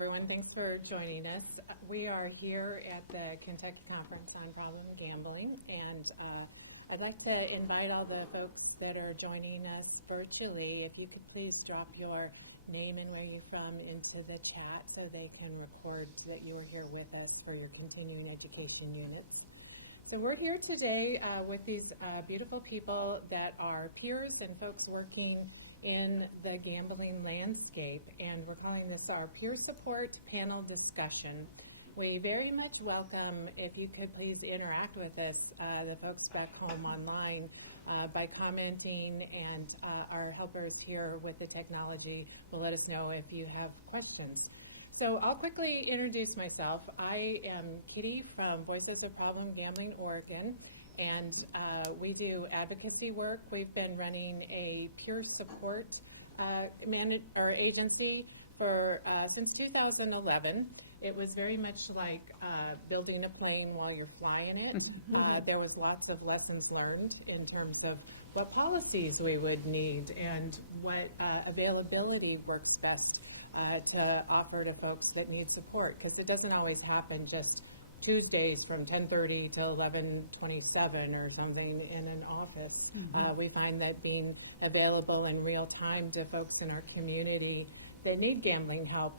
everyone. Thanks for joining us. We are here at the Kentucky Conference on Problem Gambling, and I'd like to invite all the folks that are joining us virtually, if you could please drop your name and where you're from into the chat so they can record that you are here with us for your continuing education units. So we're here today with these beautiful people that are peers and folks working in the gambling landscape, and we're calling this our peer support panel discussion. We very much welcome if you could please interact with us, the folks back home online, by commenting, and our helpers here with the technology will let us know if you have questions. So I'll quickly introduce myself. I am Kitty from Voices of Problem Gambling Oregon, and we do advocacy work. We've been running a peer support agency for since 2011. It was very much like building a plane while you're flying it. There was lots of lessons learned in terms of what policies we would need and what availability works best to offer to folks that need support, because it doesn't always happen just Tuesdays from 10:30 to 11:27 or something in an office. We find that being available in real time to folks in our community that need gambling help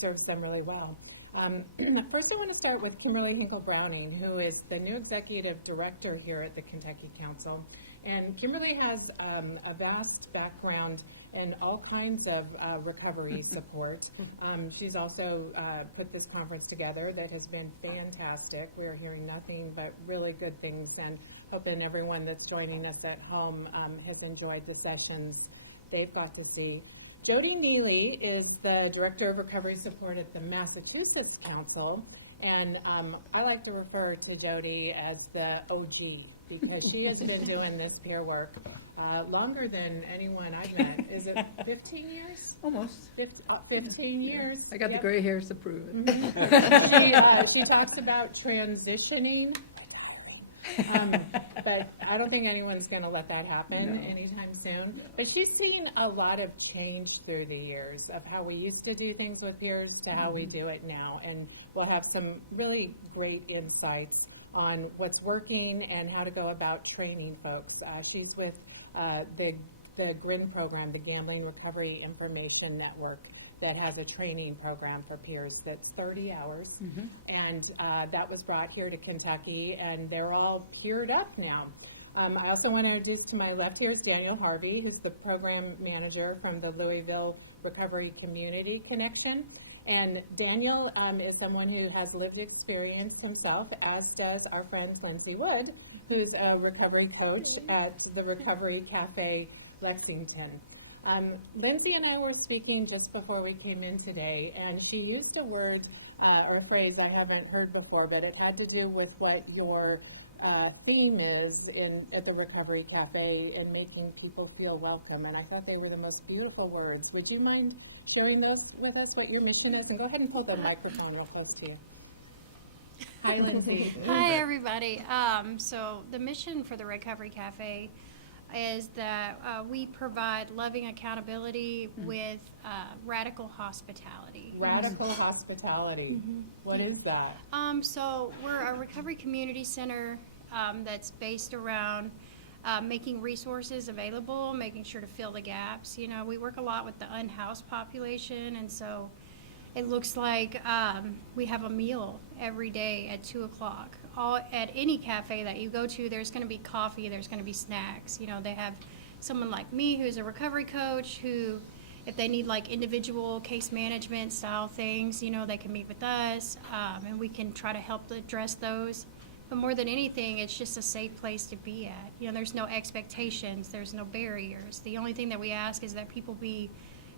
serves them really well. First, I want to start with Kimberly Hinkel-Browning, who is the new executive director here at the Kentucky Council. And Kimberly has a vast background in all kinds of recovery support. She's also put this conference together that has been fantastic. We are hearing nothing but really good things, and hoping everyone that's joining us at home has enjoyed the sessions they've got to see. Jodie Nelly is the Director of Recovery Support at the Massachusetts Council, and I like to refer to Jodie as the OG, because she has been doing this peer work longer than anyone I've met. Is it 15 years? Almost. 15 years. I got the gray hairs to prove it. She talks about transitioning, but I don't think anyone's going to let that happen anytime soon. No. But she's seen a lot of change through the years of how we used to do things with peers to how we do it now, and we'll have some really great insights on what's working and how to go about training folks. She's with the GRIN program, the Gambling Recovery Information Network, that has a training program for peers that's 30 hours. And that was brought here to Kentucky, and they're all geared up now. I also want to introduce, to my left here is Daniel Harvey, who's the program manager from the Louisville Recovery Community Connection. And Daniel is someone who has lived experience himself, as does our friend Lindsey Wood, who's a recovery coach at the Recovery Cafe Lexington. Lindsey and I were speaking just before we came in today, and she used a word or a phrase I haven't heard before, but it had to do with what your theme is at the Recovery Cafe and making people feel welcome. And I thought they were the most beautiful words. Would you mind sharing those with us, what your mission is? And go ahead and hold the microphone real close to you. Hi, Lindsey. Hi, everybody. So the mission for the Recovery Cafe is that we provide loving accountability with radical hospitality. Radical hospitality. What is that? So we're a recovery community center that's based around making resources available, making sure to fill the gaps. You know, we work a lot with the unhoused population, and so it looks like we have a meal every day at 2 o'clock. At any cafe that you go to, there's going to be coffee, there's going to be snacks. You know, they have someone like me who's a recovery coach who, if they need like individual case management style things, you know, they can meet with us, and we can try to help address those. But more than anything, it's just a safe place to be at. You know, there's no expectations, there's no barriers. The only thing that we ask is that people be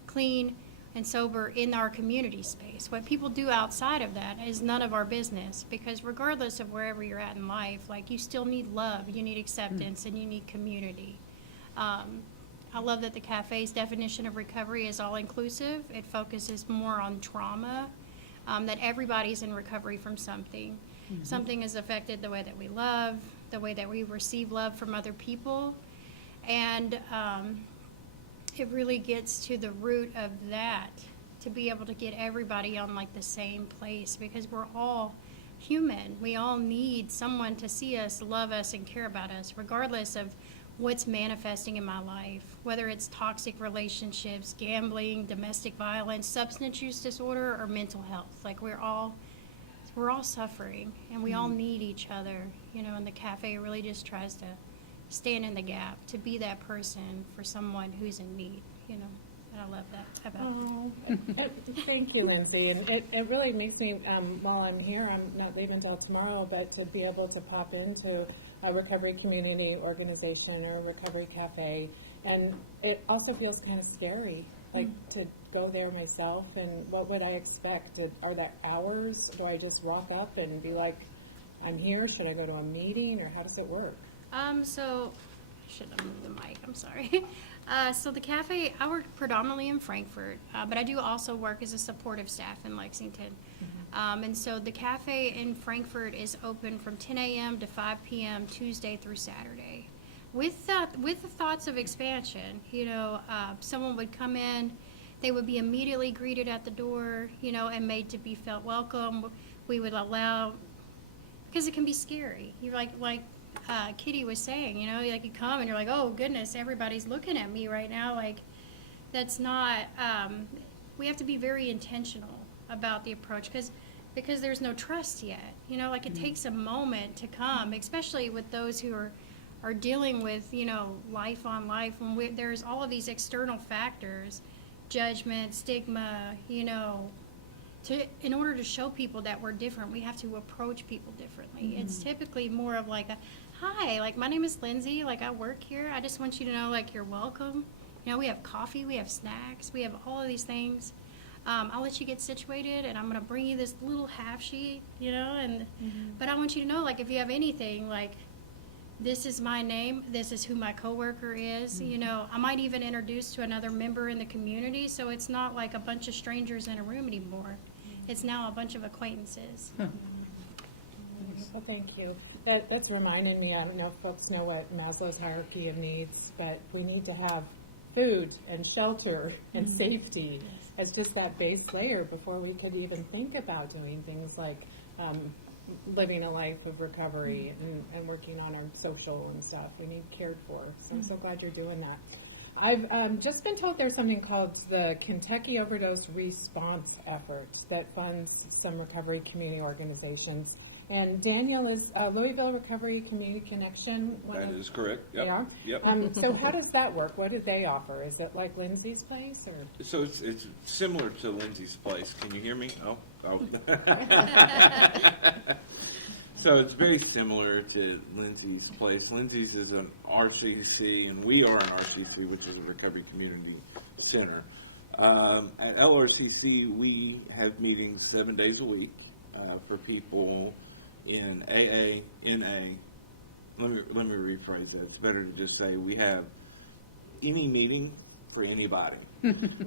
clean and sober in our community space. What people do outside of that is none of our business, because regardless of wherever you're at in life, like, you still need love, you need acceptance, and you need community. I love that the cafe's definition of recovery is all-inclusive. It focuses more on trauma, that everybody's in recovery from something. Something has affected the way that we love, the way that we receive love from other people, and it really gets to the root of that to be able to get everybody on like the same place, because we're all human. We all need someone to see us, love us, and care about us, regardless of what's manifesting in my life, whether it's toxic relationships, gambling, domestic violence, substance use disorder, or mental health. Like we're all suffering, and we all need each other, you know, and the cafe really just tries to stand in the gap, to be that person for someone who's in need, you know. And I love that about it. Thank you, Lindsey. And it really makes me, while I'm here, I'm not leaving until tomorrow, but to be able to pop into a recovery community organization or a recovery cafe. And it also feels kind of scary, like to go there myself. And what would I expect? Are there hours? Do I just walk up and be like, I'm here? Should I go to a meeting, or how does it work? So, I should have moved the mic, I'm sorry. So the cafe, I work predominantly in Frankfurt, but I do also work as a supportive staff in Lexington. And so the cafe in Frankfurt is open from 10 a.m. to 5 p.m. Tuesday through Saturday. With the thoughts of expansion, you know, someone would come in, they would be immediately greeted at the door, you know, and made to be felt welcome. We would allow, because it can be scary. You're like Kitty was saying, you know, like you come and you're like, oh goodness, everybody's looking at me right now. Like, that's not, we have to be very intentional about the approach, because there's no trust yet. You know, like it takes a moment to come, especially with those who are dealing with, you know, life on life, when there's all of these external factors, judgment, stigma, you know. In order to show people that we're different, we have to approach people differently. It's typically more of like a, hi, like my name is Lindsey, like I work here. I just want you to know, like, you're welcome. You know, we have coffee, we have snacks, we have all of these things. I'll let you get situated, and I'm going to bring you this little half sheet, you know, and but I want you to know, like, if you have anything, like, this is my name, this is who my coworker is, you know. I might even introduce to another member in the community, so it's not like a bunch of strangers in a room anymore. It's now a bunch of acquaintances. Well, thank you. That's reminding me, I don't know if folks know what Maslow's hierarchy of needs, but we need to have food and shelter and safety as just that base layer before we could even think about doing things like living a life of recovery and working on our social and stuff. We need cared for. So I'm so glad you're doing that. I've just been told there's something called the Kentucky Overdose Response Effort that funds some recovery community organizations. And Daniel is Louisville Recovery Community Connection. That is correct. Yep. They are? Yep. So how does that work? What do they offer? Is it like Lindsey's place? Or? So it's similar to Lindsey's place. Can you hear me? Oh. So it's very similar to Lindsey's place. Lindsey's is an RCC, and we are an RCC, which is a Recovery Community Center. At LRCC, we have meetings 7 days a week for people in AA, NA. Let me rephrase that. It's better to just say we have any meeting for anybody.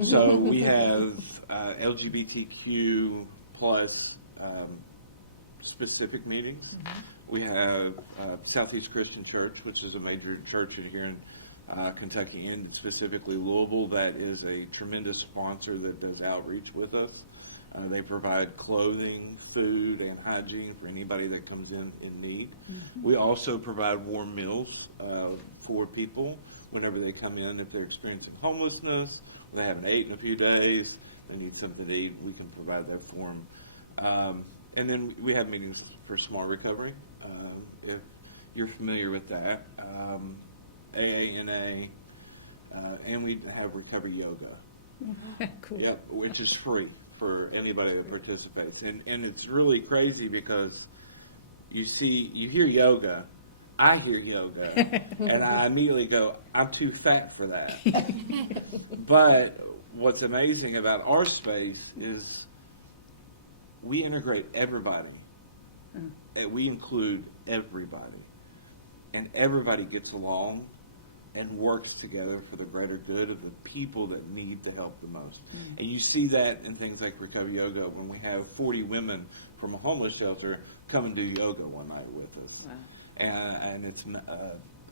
So we have LGBTQ plus specific meetings. We have Southeast Christian Church, which is a major church here in Kentucky and specifically Louisville, that is a tremendous sponsor that does outreach with us. They provide clothing, food, and hygiene for anybody that comes in need. We also provide warm meals for people whenever they come in. If they're experiencing homelessness, they haven't eaten in a few days, they need something to eat, we can provide that for them. And then we have meetings for smart recovery, if you're familiar with that. AANA, and we have recovery yoga. Cool. Yep, which is free for anybody that participates. And it's really crazy because you hear yoga, I hear yoga, and I immediately go, I'm too fat for that. But what's amazing about our space is we integrate everybody. And we include everybody. And everybody gets along and works together for the greater good of the people that need the help the most. And you see that in things like Recovery Yoga when we have 40 women from a homeless shelter come and do yoga one night with us. Wow. And it's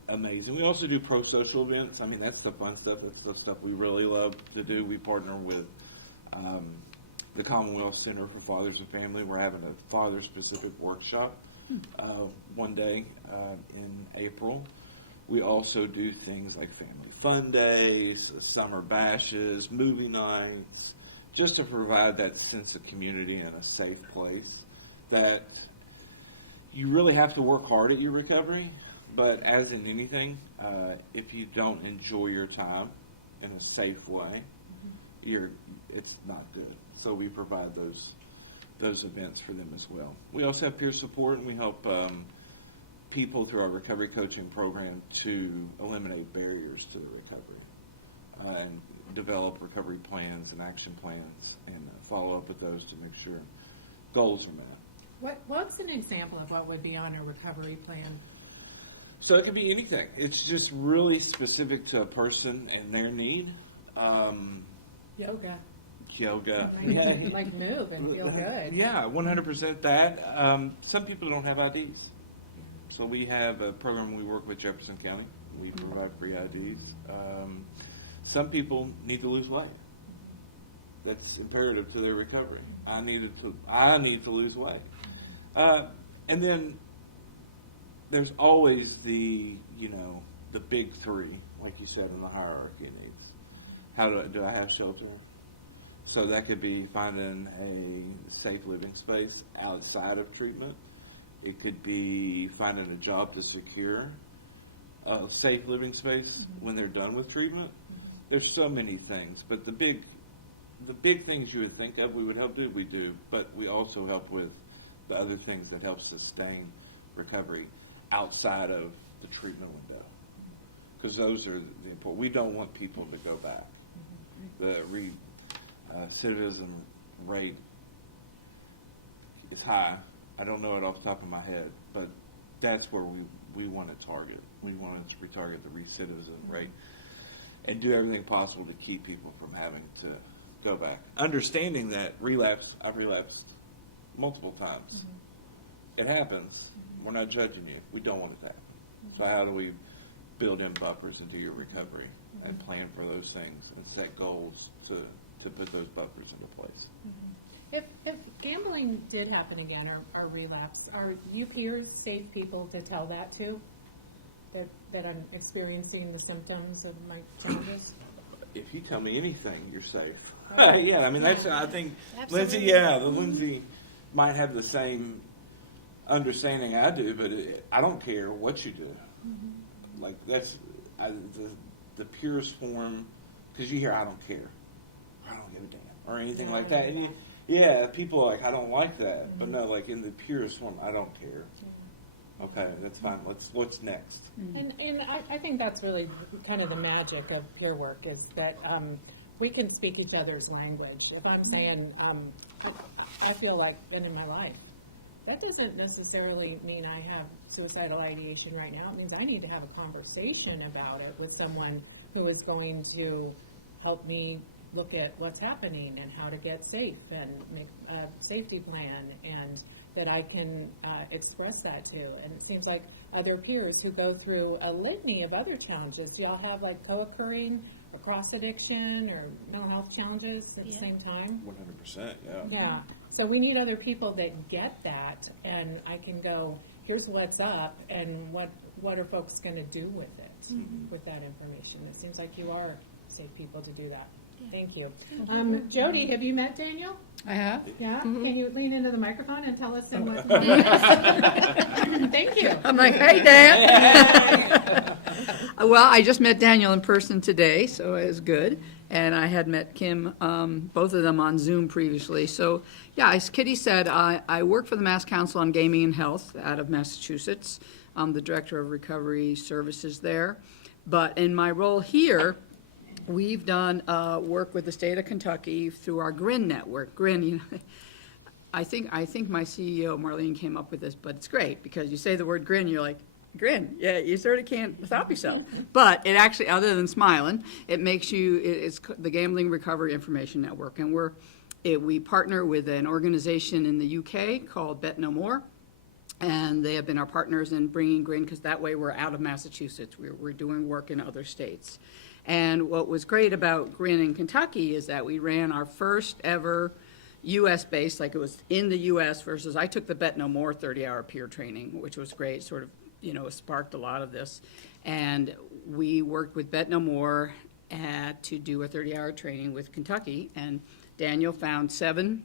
amazing. We also do pro-social events. I mean, that's the fun stuff. That's the stuff we really love to do. We partner with The Commonwealth Center for Fathers and Family, we're having a father-specific workshop one day in April. We also do things like family fun days, summer bashes, movie nights, just to provide that sense of community and a safe place that you really have to work hard at your recovery, but as in anything, if you don't enjoy your time in a safe way, it's not good. So we provide those events for them as well. We also have peer support, and we help people through our recovery coaching program to eliminate barriers to the recovery and develop recovery plans and action plans and follow up with those to make sure goals are met. What's an example of what would be on a recovery plan? So it could be anything. It's just really specific to a person and their need. Yoga. Like move and feel good. Yeah, 100% that. Some people don't have IDs. So we have a program we work with Jefferson County. We provide free IDs. Some people need to lose weight. That's imperative to their recovery. I need to lose weight. And then there's always the big three, like you said, in the hierarchy of needs. How do I have shelter? So that could be finding a safe living space outside of treatment. It could be finding a job to secure a safe living space when they're done with treatment. There's so many things, but the big things you would think of we would help do, we do, but we also help with the other things that help sustain recovery outside of the treatment window. Because those are the important. We don't want people to go back. The recidivism rate is high. I don't know it off the top of my head, but that's where we want to target. We want to retarget the recidivism rate and do everything possible to keep people from having to go back. Understanding that I've relapsed multiple times. It happens. We're not judging you. We don't want it to happen. So how do we build in buffers into your recovery and plan for those things and set goals to put those buffers into place? If gambling did happen again or relapse, are you peers safe people to tell that to? That I'm experiencing the symptoms of my challenges? If you tell me anything, you're safe. Oh. Yeah, I mean, that's, I think, Absolutely. Lindsey might have the same understanding I do, but I don't care what you do. Like, that's the purest form, because you hear, I don't care, or I don't give a damn, or anything like that. And people are like, I don't like that. But no, like, in the purest form, I don't care. Okay, that's fine. What's next? And I think that's really kind of the magic of peer work is that we can speak each other's language. If I'm saying, I feel like been in my life, that doesn't necessarily mean I have suicidal ideation right now. It means I need to have a conversation about it with someone who is going to help me look at what's happening and how to get safe and make a safety plan, and that I can express that to. And it seems like other peers who go through a litany of other challenges, do y'all have like co-occurring or cross-addiction or mental health challenges at the same time? 100%, yeah. Yeah. So we need other people that get that, and I can go, here's what's up, and what are folks going to do with it, with that information. It seems like you are safe people to do that. Thank you. Jodie, have you met Daniel? I have. Yeah? Can you lean into the microphone and tell us in what Thank you. I'm like, hey, Dan. Well, I just met Daniel in person today, so it was good. And I had met Kim, both of them on Zoom previously. So, yeah, as Kitty said, I work for the Mass Council on Gaming and Health out of Massachusetts. I'm the Director of Recovery Services there. But in my role here, we've done work with the state of Kentucky through our GRIN network. GRIN, I think my CEO, Marlene, came up with this, but it's great because you say the word GRIN, you're like, GRIN, yeah, you sort of can't stop yourself. But it actually, other than smiling, it makes you, it's the Gambling Recovery Information Network. And we partner with an organization in the UK called Bet No More. And they have been our partners in bringing GRIN because that way we're out of Massachusetts. We're doing work in other states. And what was great about Grin in Kentucky is that we ran our first ever U.S. based, like it was in the U.S. versus I took the Bet No More 30-hour peer training, which was great, sort of, sparked a lot of this. And we worked with Bet No More to do a 30-hour training with Kentucky. And Daniel found 7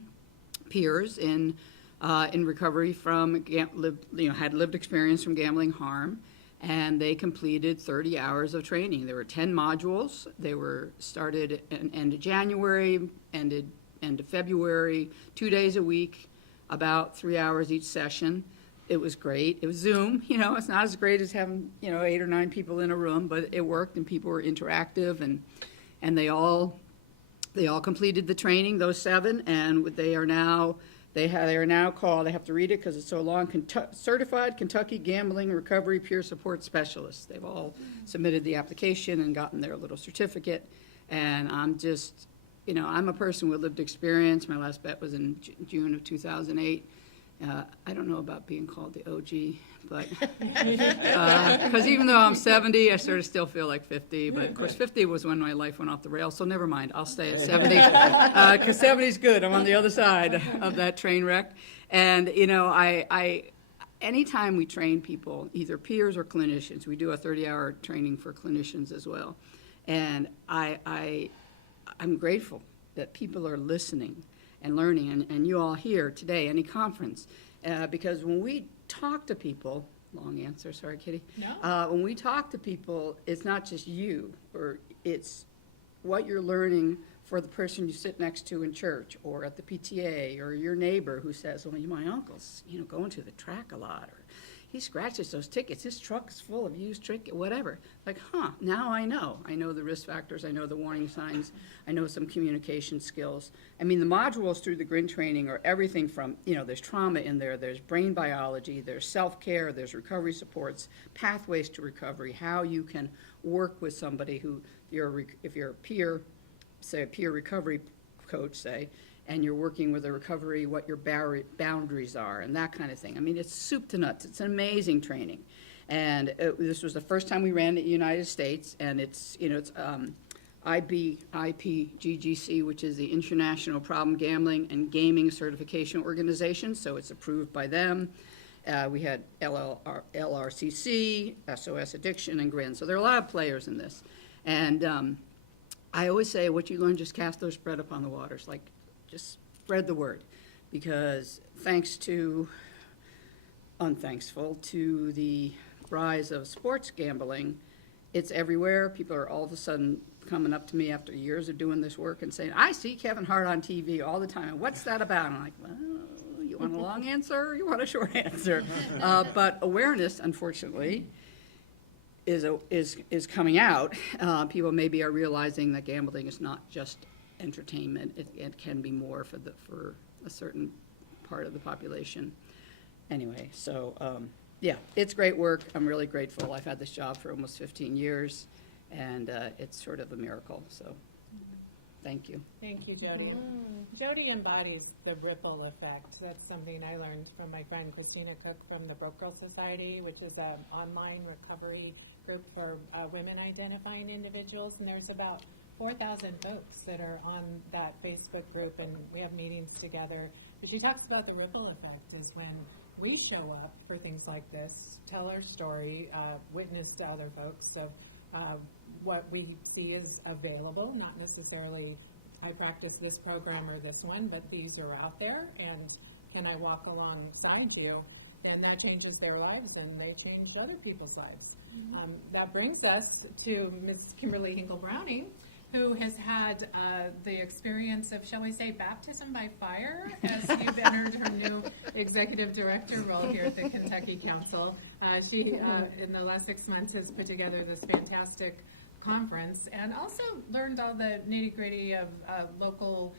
peers in recovery from, had lived experience from gambling harm. And they completed 30 hours of training. There were 10 modules. They were started end of January, ended end of February, 2 days a week, about 3 hours each session. It was great. It was Zoom. It's not as great as having 8 or 9 people in a room, but it worked, and people were interactive, and they all completed the training. Those 7, and they are now called, I have to read it because it's so long, Certified Kentucky Gambling Recovery Peer Support Specialists. They've all submitted the application and gotten their little certificate. And I'm just, I'm a person with lived experience. My last bet was in June of 2008. I don't know about being called the OG, but, because even though I'm 70, I sort of still feel like 50. But of course, 50 was when my life went off the rails, so never mind. I'll stay at 70, because 70 is good. I'm on the other side of that train wreck. And, anytime we train people, either peers or clinicians, we do a 30-hour training for clinicians as well. And I'm grateful that people are listening and learning, and you all here today, any conference, because when we talk to people, long answer, sorry, Kitty. No. When we talk to people, it's not just you, or it's what you're learning for the person you sit next to in church, or at the PTA, or your neighbor who says, well, my uncle's, going to the track a lot, or he scratches those tickets, his truck's full of used trinket, whatever. Like, now I know. I know the risk factors, I know the warning signs, I know some communication skills. I mean, the modules through the GRIN training are everything from, there's trauma in there, there's brain biology, there's self-care, there's recovery supports, pathways to recovery, how you can work with somebody who, if you're a peer, say a peer recovery coach, say, and you're working with a recovery, what your boundaries are, and that kind of thing. I mean, it's soup to nuts. It's an amazing training. And this was the first time we ran it in the United States, and it's IPGGC, which is the International Problem Gambling and Gaming Certification Organization, so it's approved by them. We had LRCC, SOS Addiction, and GRIN. So there are a lot of players in this. And I always say, what you learn, just cast those spread upon the waters. Like, just spread the word, because unthankful to the rise of sports gambling, it's everywhere. People are all of a sudden coming up to me after years of doing this work and saying, I see Kevin Hart on TV all the time, and what's that about? And I'm like, well, you want a long answer or you want a short answer? But awareness, unfortunately, is coming out. People maybe are realizing that gambling is not just entertainment. It can be more for a certain part of the population. Anyway, so yeah, it's great work. I'm really grateful. I've had this job for almost 15 years, and it's sort of a miracle. So thank you. Thank you, Jodie. Jodie embodies the ripple effect. That's something I learned from my friend Christina Cook from the Broke Girl Society, which is an online recovery group for women identifying individuals. And there's about 4,000 folks that are on that Facebook group, and we have meetings together. But she talks about the ripple effect is when we show up for things like this, tell our story, witness to other folks of what we see is available, not necessarily I practice this program or this one, but these are out there, and can I walk alongside you? And that changes their lives and may change other people's lives. Mm-hmm. That brings us to Ms. Kimberly Hinkel-Browning, who has had the experience of, shall we say, baptism by fire as you've entered her new executive director role here at the Kentucky Council. She, in the last 6 months, has put together this fantastic conference and also learned all the nitty-gritty of local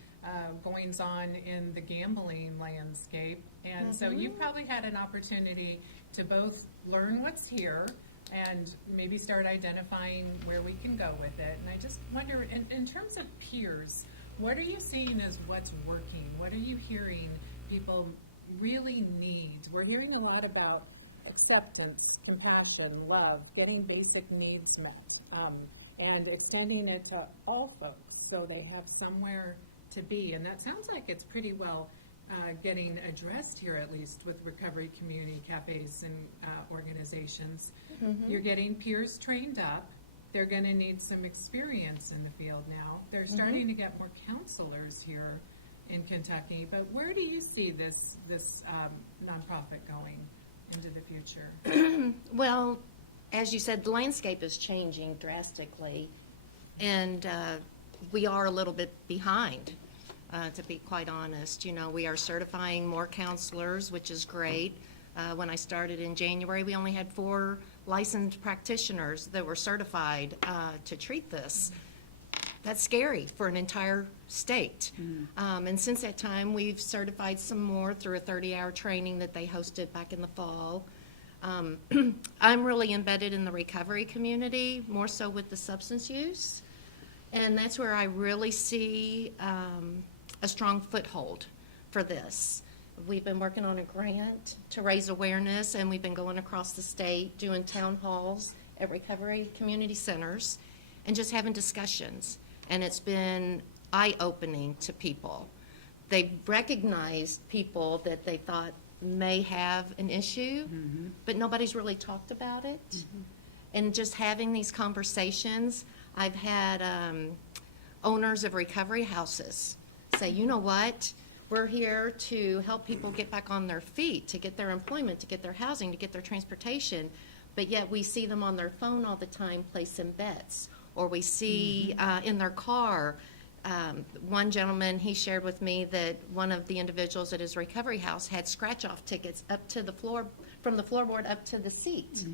goings-on in the gambling landscape. And so you've probably had an opportunity to both learn what's here and maybe start identifying where we can go with it. And I just wonder, in terms of peers, what are you seeing as what's working? What are you hearing people really need? We're hearing a lot about acceptance, compassion, love, getting basic needs met. and extending it to all folks so they have somewhere to be. And that sounds like it's pretty well getting addressed here, at least with recovery community cafes and organizations. You're getting peers trained up. They're going to need some experience in the field now. They're starting to get more counselors here in Kentucky. But where do you see this nonprofit going into the future? Well, as you said, the landscape is changing drastically, and we are a little bit behind, to be quite honest. You know, we are certifying more counselors, which is great. When I started in January, we only had 4 licensed practitioners that were certified to treat this. That's scary for an entire state. And since that time, we've certified some more through a 30-hour training that they hosted back in the fall. I'm really embedded in the recovery community, more so with the substance use. And that's where I really see a strong foothold for this. We've been working on a grant to raise awareness, and we've been going across the state doing town halls at recovery community centers and just having discussions. And it's been eye-opening to people. They've recognized people that they thought may have an issue, but nobody's really talked about it. And just having these conversations, I've had owners of recovery houses say, you know what, we're here to help people get back on their feet, to get their employment, to get their housing, to get their transportation, but yet we see them on their phone all the time placing bets, or we see in their car. One gentleman, he shared with me that one of the individuals at his recovery house had scratch-off tickets up to the floor, from the floorboard up to the seat,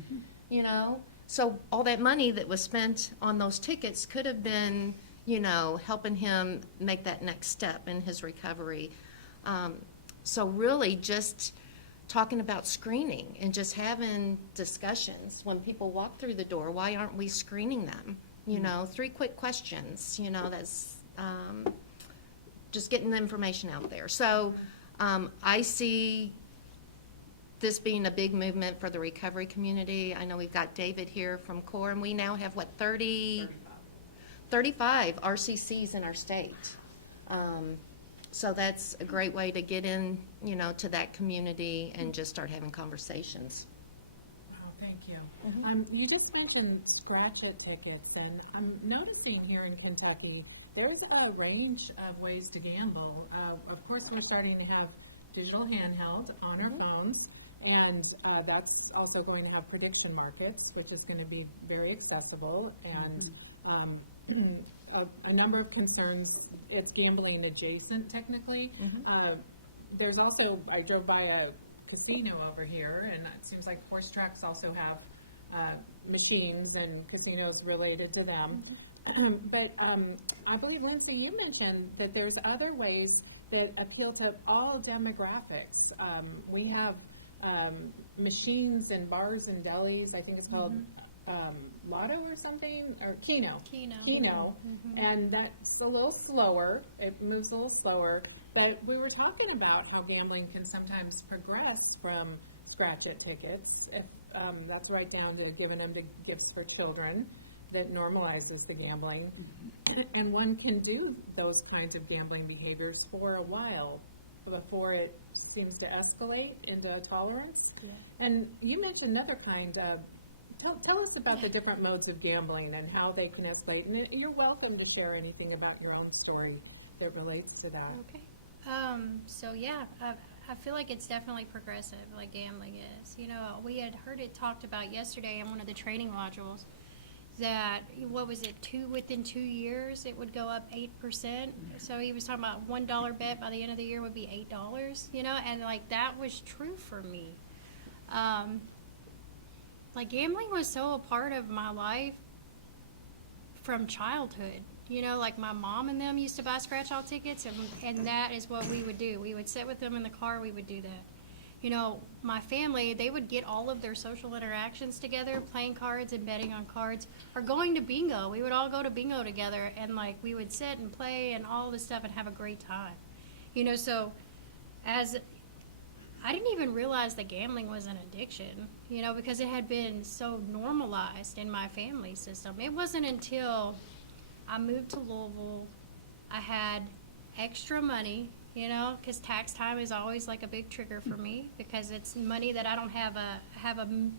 you know? So all that money that was spent on those tickets could have been, you know, helping him make that next step in his recovery. So really just talking about screening and just having discussions when people walk through the door. Why aren't we screening them? You know, 3 quick questions, you know, that's just getting the information out there. So I see this being a big movement for the recovery community. I know we've got David here from CORE, and we now have, what, 35 RCCs in our state. So that's a great way to get in, you know, to that community and just start having conversations. Oh, thank you. You just mentioned scratch-it tickets, and I'm noticing here in Kentucky, there's a range of ways to gamble. Of course, we're starting to have digital handheld on our phones, and that's also going to have prediction markets, which is going to be very accessible, and a number of concerns. It's gambling adjacent, technically. There's also, I drove by a casino over here, and it seems like Horse Tracks also have machines and casinos related to them. But I believe, Lindsey, you mentioned that there's other ways that appeal to all demographics. We have machines in bars and delis. I think it's called Lotto or something, or Keno. And that's a little slower. It moves a little slower. But we were talking about how gambling can sometimes progress from scratch-it tickets, if that's right down to giving them to gifts for children, that normalizes the gambling. And one can do those kinds of gambling behaviors for a while before it seems to escalate into tolerance. And you mentioned another kind of, tell us about the different modes of gambling and how they can escalate. And you're welcome to share anything about your own story that relates to that. Okay. So yeah, I feel like it's definitely progressive, like gambling is. You know, we had heard it talked about yesterday in one of the training modules that, what was it, within 2 years it would go up 8%. So he was talking about $1 bet by the end of the year would be $8, you know, and like that was true for me. Like gambling was so a part of my life from childhood. You know, like my mom and them used to buy scratch-off tickets, and that is what we would do. We would sit with them in the car, we would do that. You know, my family, they would get all of their social interactions together, playing cards and betting on cards, or going to bingo. We would all go to bingo together, and like we would sit and play and all this stuff and have a great time. You know, so as I didn't even realize that gambling was an addiction, you know, because it had been so normalized in my family system. It wasn't until I moved to Louisville, I had extra money, you know, because tax time is always like a big trigger for me because it's money that I don't have an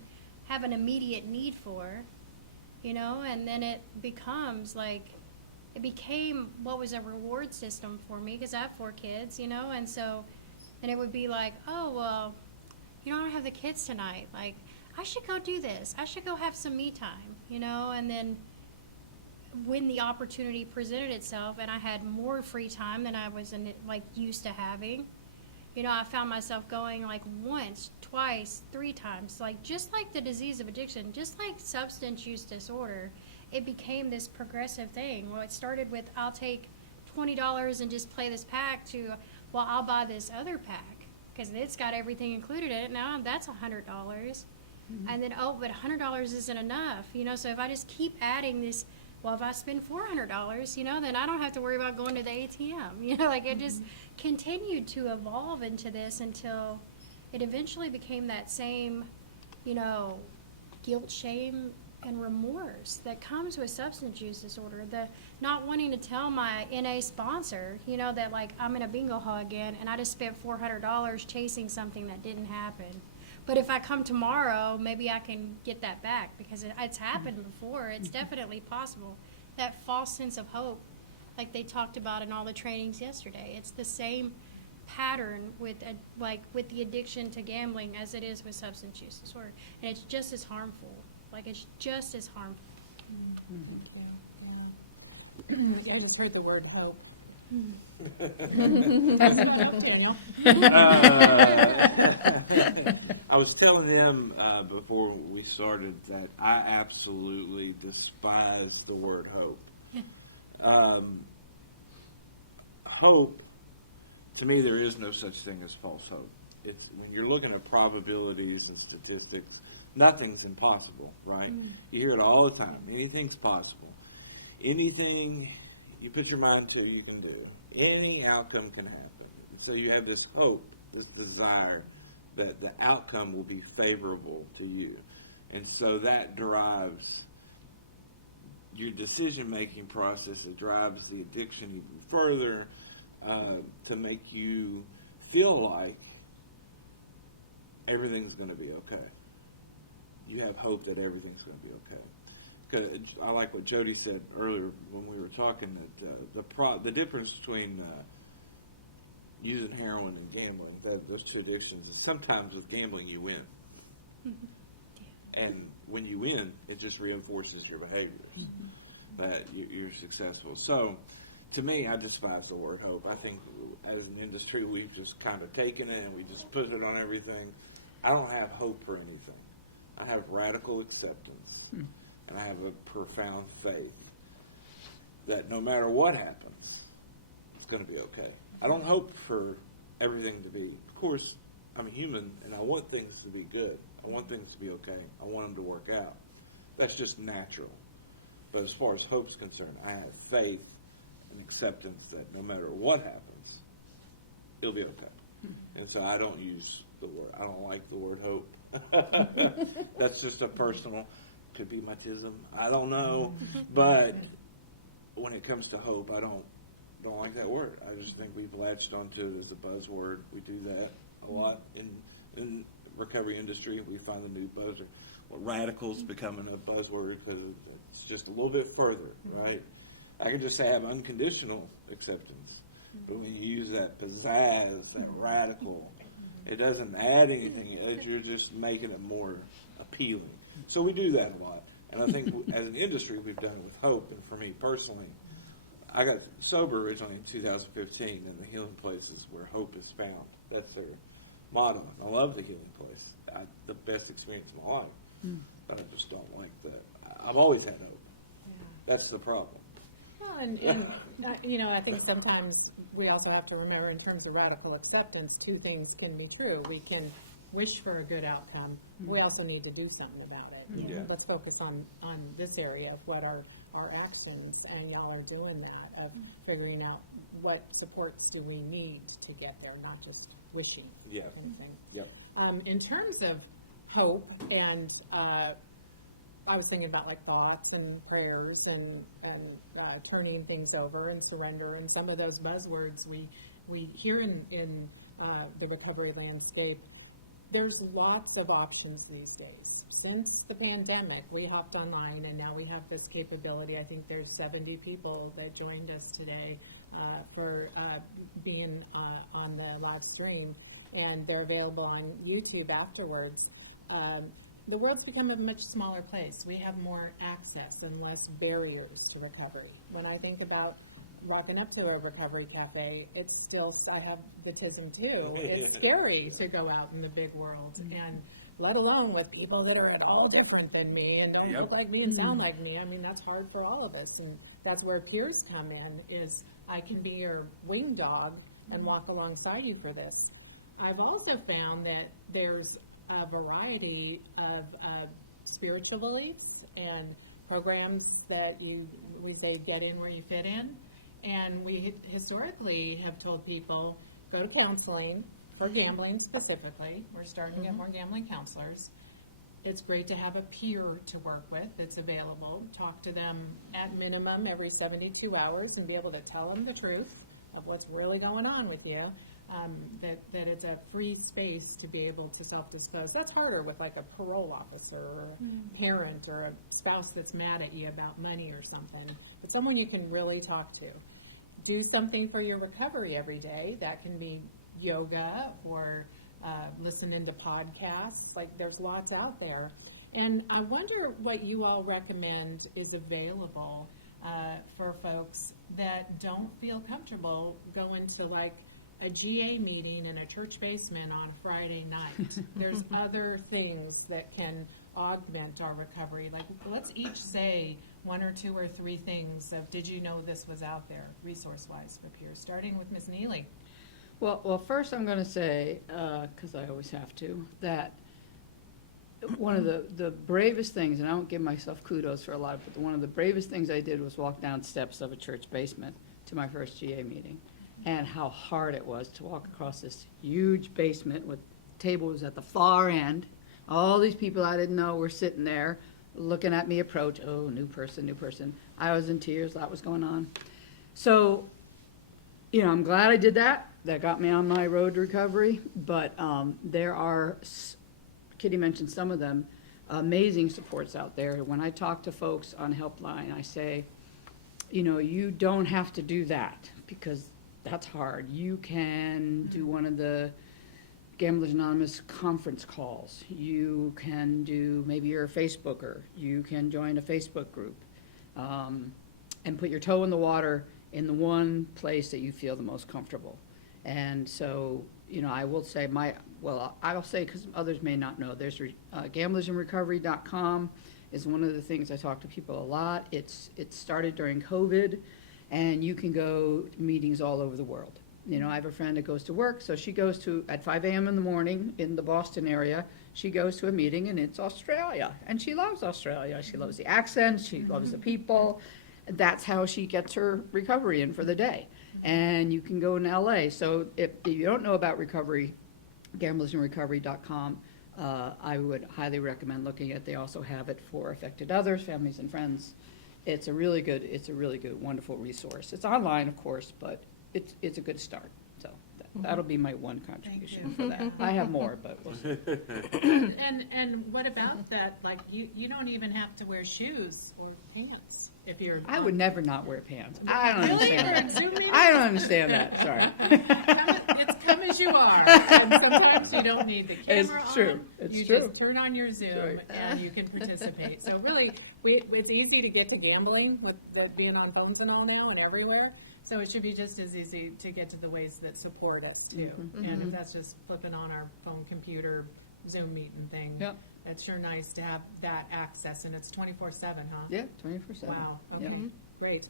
immediate need for, you know, and then it becomes like, it became what was a reward system for me because I have 4 kids, you know, and so then it would be like, oh, well, you know, I don't have the kids tonight. Like, I should go do this. I should go have some me time, you know, and then when the opportunity presented itself and I had more free time than I was used to having, you know, I found myself going like once, twice, 3 times, like just like the disease of addiction, just like substance use disorder, it became this progressive thing. Well, it started with I'll take $20 and just play this pack to, well, I'll buy this other pack because it's got everything included in it. Now that's $100. And then, oh, but $100 isn't enough, you know, so if I just keep adding this, well, if I spend $400, you know, then I don't have to worry about going to the ATM. You know, like it just continued to evolve into this until it eventually became that same, you know, guilt, shame, and remorse that comes with substance use disorder. The not wanting to tell my NA sponsor, you know, that like I'm in a bingo hall again and I just spent $400 chasing something that didn't happen. But if I come tomorrow, maybe I can get that back because it's happened before. It's definitely possible. That false sense of hope, like they talked about in all the trainings yesterday, it's the same pattern with the addiction to gambling as it is with substance use disorder, and it's just as harmful. Like it's just as harmful. I just heard the word hope. Pass it on up, Daniel. I was telling them before we started that I absolutely despise the word hope. Hope, to me, there is no such thing as false hope. It's when you're looking at probabilities and statistics, nothing's impossible, right? You hear it all the time. Anything's possible. Anything you put your mind to, you can do. Any outcome can happen. So you have this hope, this desire that the outcome will be favorable to you. And so that drives your decision-making process. It drives the addiction even further to make you feel like everything's going to be okay. You have hope that everything's going to be okay. Because I like what Jodie said earlier when we were talking that the difference between using heroin and gambling, those 2 addictions, is sometimes with gambling you win, and when you win, it just reinforces your behaviors that you're successful. So, to me, I despise the word hope. I think as an industry we've just kind of taken it and we just put it on everything. I don't have hope for anything. I have radical acceptance. And I have a profound faith that no matter what happens, it's going to be okay. I don't hope for everything to be, of course, I'm a human and I want things to be good. I want things to be okay. I want them to work out. That's just natural. But as far as hope's concerned, I have faith and acceptance that no matter what happens, it'll be okay. And so I don't use the word, I don't like the word hope. That's just a personal, could be my tism, I don't know. But when it comes to hope, I don't like that word. I just think we've latched onto it as a buzzword. We do that a lot in recovery industry. We find a new buzzword. Well, radical's becoming a buzzword because it's just a little bit further, right? I can just say I have unconditional acceptance. But when you use that pizzazz, that radical, it doesn't add anything. You're just making it more appealing. So we do that a lot. And I think as an industry, we've done it with hope. And for me personally, I got sober originally in 2015 in the healing places where hope is found. That's their motto. I love the healing place. The best experience of my life. But I just don't like that. I've always had hope. That's the problem. Well, and you know, I think sometimes we also have to remember in terms of radical acceptance, 2 things can be true. We can wish for a good outcome. We also need to do something about it. You know, let's focus on this area of what our actions, and y'all are doing that, of figuring out what supports do we need to get there, not just wishing. Yes. kind of thing. Yep. In terms of hope, and I was thinking about like thoughts and prayers and turning things over and surrender, and some of those buzzwords we hear in the recovery landscape. There's lots of options these days. Since the pandemic, we hopped online, and now we have this capability. I think there's 70 people that joined us today for being on the live stream, and they're available on YouTube afterwards. The world's become a much smaller place. We have more access and less barriers to recovery. When I think about walking up to a recovery cafe, it's still, I have the tism too. It's scary to go out in the big world, and let alone with people that are at all different than me and don't look like me and sound like me. I mean, that's hard for all of us, and that's where peers come in, is I can be your wing dog and walk alongside you for this. I've also found that there's a variety of spiritual beliefs and programs that we say get in where you fit in. And we historically have told people, go to counseling for gambling specifically. We're starting to get more gambling counselors. It's great to have a peer to work with that's available. Talk to them at minimum every 72 hours and be able to tell them the truth of what's really going on with you. That it's a free space to be able to self-disclose. That's harder with like a parole officer or a parent or a spouse that's mad at you about money or something. But someone you can really talk to. Do something for your recovery every day. That can be yoga or listening to podcasts. Like, there's lots out there. And I wonder what you all recommend is available for folks that don't feel comfortable going to like a GA meeting in a church basement on a Friday night. There's other things that can augment our recovery. Like, let's each say one or two or three things of, did you know this was out there, resource-wise for peers, starting with Ms. Neely. Well, first I'm going to say, because I always have to, that one of the bravest things, and I don't give myself kudos for a lot, but one of the bravest things I did was walk down steps of a church basement to my first GA meeting. And how hard it was to walk across this huge basement with tables at the far end. All these people I didn't know were sitting there looking at me approach. Oh, new person, new person. I was in tears. A lot was going on. So, I'm glad I did that. That got me on my road to recovery. But there are, Kitty mentioned some of them, amazing supports out there. When I talk to folks on Helpline, I say, you don't have to do that because that's hard. You can do one of the Gamblers Anonymous conference calls. You can do, maybe you're a Facebooker. You can join a Facebook group and put your toe in the water in the one place that you feel the most comfortable. And so, I will say I'll say because others may not know, there's gamblersinrecovery.com is one of the things I talk to people a lot. It started during COVID. And you can go to meetings all over the world. I have a friend that goes to work, so she goes to, at 5 a.m. in the morning in the Boston area, she goes to a meeting, and it's Australia. And she loves Australia. She loves the accent. She loves the people. That's how she gets her recovery in for the day. And you can go in LA. So if you don't know about recovery, gamblersinrecovery.com, I would highly recommend looking at. They also have it for affected others, families and friends. It's a really good, wonderful resource. It's online, of course, but it's a good start. So that'll be my one contribution for that. I have more, but we'll see. And what about that? Like, you don't even have to wear shoes or pants if you're. I would never not wear pants. I don't Really? understand For a Zoom that. meeting? I don't understand that, sorry. It's come as you are, and sometimes you don't need the It's camera true. on. It's You true. just turn on your Zoom right. and you can participate. So really, it's easy to get to gambling with being on phones and all now and everywhere. So it should be just as easy to get to the ways that support us too. And if that's just flipping on our phone, computer, Zoom meeting thing, Yep. it's sure nice to have that access, and it's 24/7, huh? Yeah, 24/7. Wow, Yep. okay, great.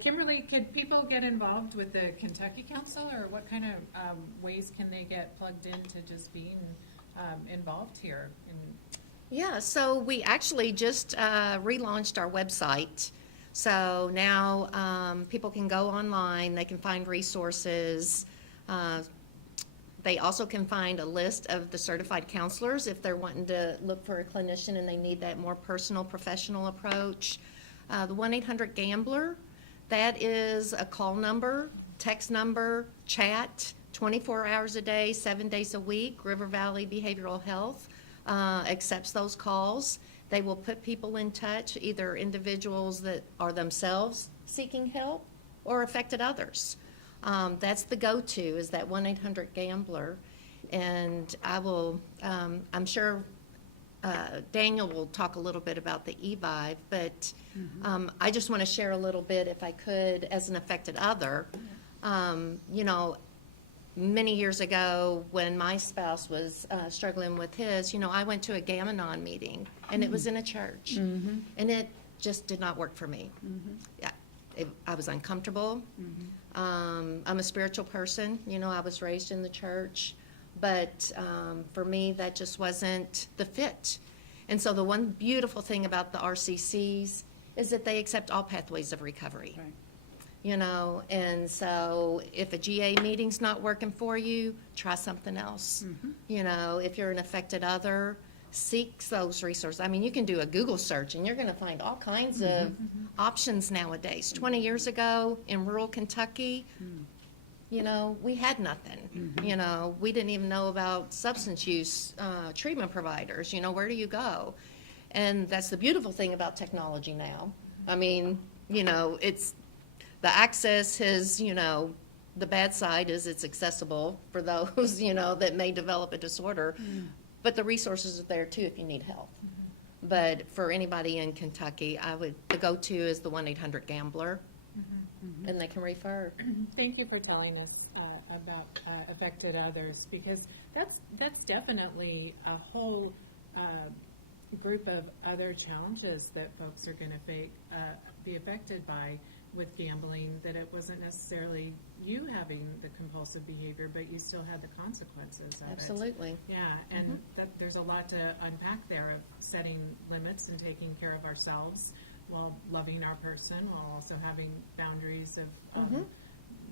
Kimberly, could people get involved with the Kentucky Council, or what kind of ways can they get plugged into just being involved here? Yeah, so we actually just relaunched our website. So now people can go online, they can find resources. They also can find a list of the certified counselors if they're wanting to look for a clinician and they need that more personal, professional approach. The 1-800-GAMBLER, that is a call number, text number, chat, 24 hours a day, 7 days a week. River Valley Behavioral Health accepts those calls. They will put people in touch, either individuals that are themselves seeking help or affected others. That's the go-to, is that 1-800-GAMBLER. And I will, I'm sure Daniel will talk a little bit about the e-Vive, but I just want to share a little bit, if I could, as an affected other. You know, many years ago, when my spouse was struggling with his, you know, I went to a Gam-Anon meeting, and it was in a church, and it just did not work for me. Yeah, I was uncomfortable. I'm a spiritual person, you know, I was raised in the church, but for me, that just wasn't the fit. And so the one beautiful thing about the RCCs is that they accept all pathways of recovery. Right. You know, and so if a GA meeting's not working for you, try something else. You know, if you're an affected other, seek those resources. I mean, you can do a Google search and you're going to find all kinds of options nowadays. 20 years ago in rural Kentucky, you know, we had nothing. You know, we didn't even know about substance use treatment providers. You know, where do you go? And that's the beautiful thing about technology now. I mean, you know, it's the access has, you know, the bad side is it's accessible for those, you know, that may develop a disorder. But the resources are there too if you need help. But for anybody in Kentucky, the go-to is the 1-800-GAMBLER, and they can refer. Thank you for telling us about affected others, because that's definitely a whole group of other challenges that folks are going to be affected by with gambling, that it wasn't necessarily you having the compulsive behavior, but you still had the consequences of it. Absolutely. Yeah, and there's a lot to unpack there of setting limits and taking care of ourselves while loving our person, while also having boundaries of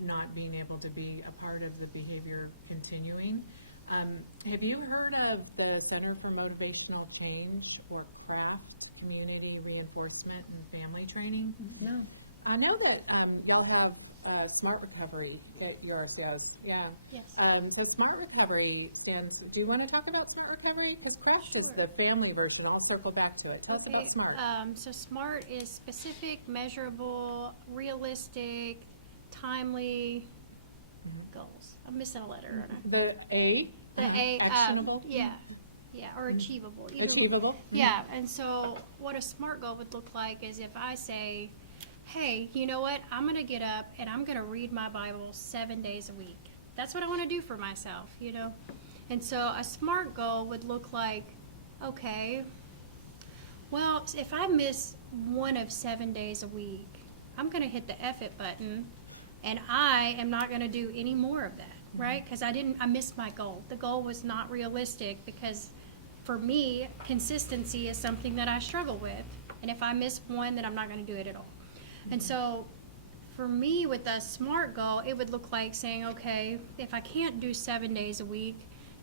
not being able to be a part of the behavior continuing. Have you heard of the Center for Motivational Change, or CRAFT, Community Reinforcement and Family Training? No. I know that y'all have Smart Recovery at your RCOs. Yeah. Yes. So Smart Recovery stands. Do you want to talk about Smart Recovery? Because CRAFT is Sure. the family version. I'll circle back to it. Tell us about Smart. So SMART is specific, measurable, realistic, timely goals. I'm missing a letter, aren't I? The A. The A, Actionable. yeah, or achievable. Either way. Achievable. Yeah, and so what a SMART goal would look like is if I say, hey, you know what, I'm going to get up and I'm going to read my Bible 7 days a week. That's what I want to do for myself, you know. And so a SMART goal would look like, okay, well, if I miss one of 7 days a week, I'm going to hit the F it button, and I am not going to do any more of that, right? Because I missed my goal. The goal was not realistic, because for me, consistency is something that I struggle with. And if I miss one, then I'm not going to do it at all. And so for me, with a SMART goal, it would look like saying, okay, if I can't do 7 days a week,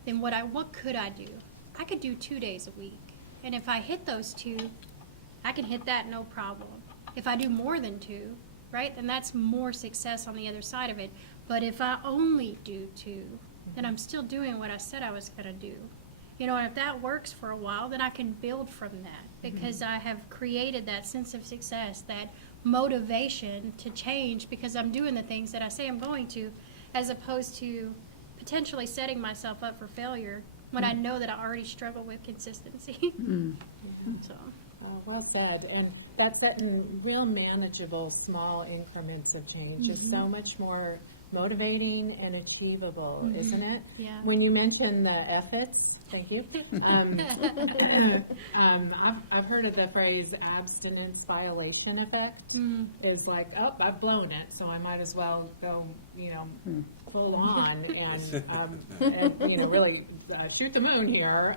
then what could I do? I could do 2 days a week. And if I hit those two, I can hit that no problem. If I do more than two, right, then that's more success on the other side of it. But if I only do two, then I'm still doing what I said I was going to do. You know, and if that works for a while, then I can build from that, because I have created that sense of success, that motivation to change, because I'm doing the things that I say I'm going to, as opposed to potentially setting myself up for failure when I know that I already struggle with consistency. So. Well said. And that setting real manageable small increments of change is so much more motivating and achievable, isn't it? Yeah. When you mention the efforts, thank you. I've heard of the phrase abstinence violation effect. Is like, oh, I've blown it, so I might as well go, you know, full on and you know, really shoot the moon here.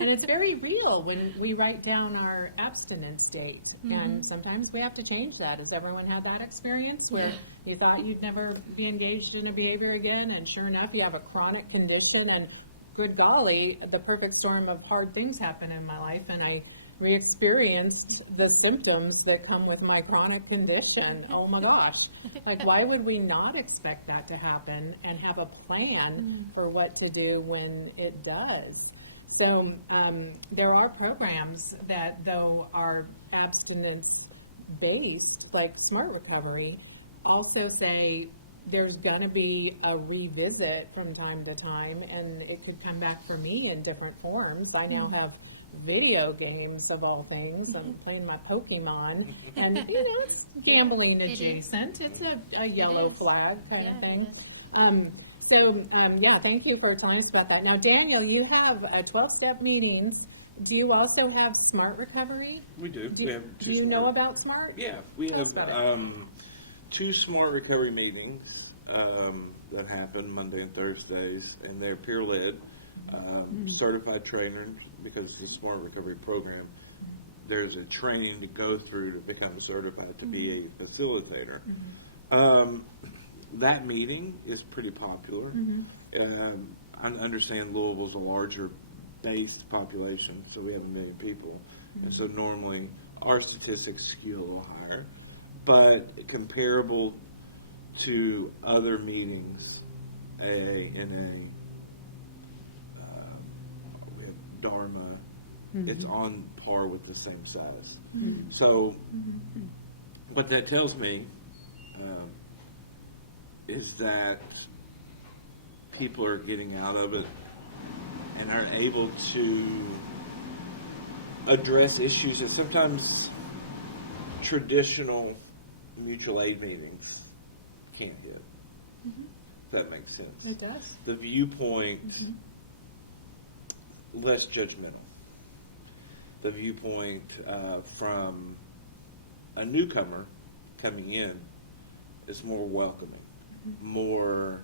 And it's very real when we write down our abstinence date. And sometimes we have to change that. Has everyone had that experience where you thought you'd never be engaged in a behavior again, and sure enough, you have a chronic condition, and good golly, the perfect storm of hard things happened in my life, and I re-experienced the symptoms that come with my chronic condition. Oh my gosh. Like, why would we not expect that to happen and have a plan for what to do when it does? So there are programs that, though, are abstinence-based, like Smart Recovery, also say there's going to be a revisit from time to time, and it could come back for me in different forms. I now have video games, of all things. I'm playing my Pokemon, and, it's gambling It is. adjacent. It's a yellow is. flag kind of Yeah, thing. it Thank you for telling us about that. Now, Daniel, you have 12-step meetings. Do you also have Smart Recovery? We do. Do, We have two do you know smart- about Smart? Yeah, we Tell us have about it. 2 smart recovery meetings that happen Monday and Thursdays, and they're peer-led, certified trainers, because the smart recovery program, there's a training to go through to become certified to be a facilitator. That meeting is pretty popular. I understand Louisville's a larger based population, so we have 1 million people, and so normally our statistics skew a little higher, but comparable to other meetings, AA, NA, we have Dharma, it's on par with the same status. So what that tells me is that people are getting out of it and are able to address issues that sometimes traditional mutual aid meetings can't get. If that makes sense. It does. The viewpoint, less judgmental. The viewpoint from a newcomer coming in is more welcoming, more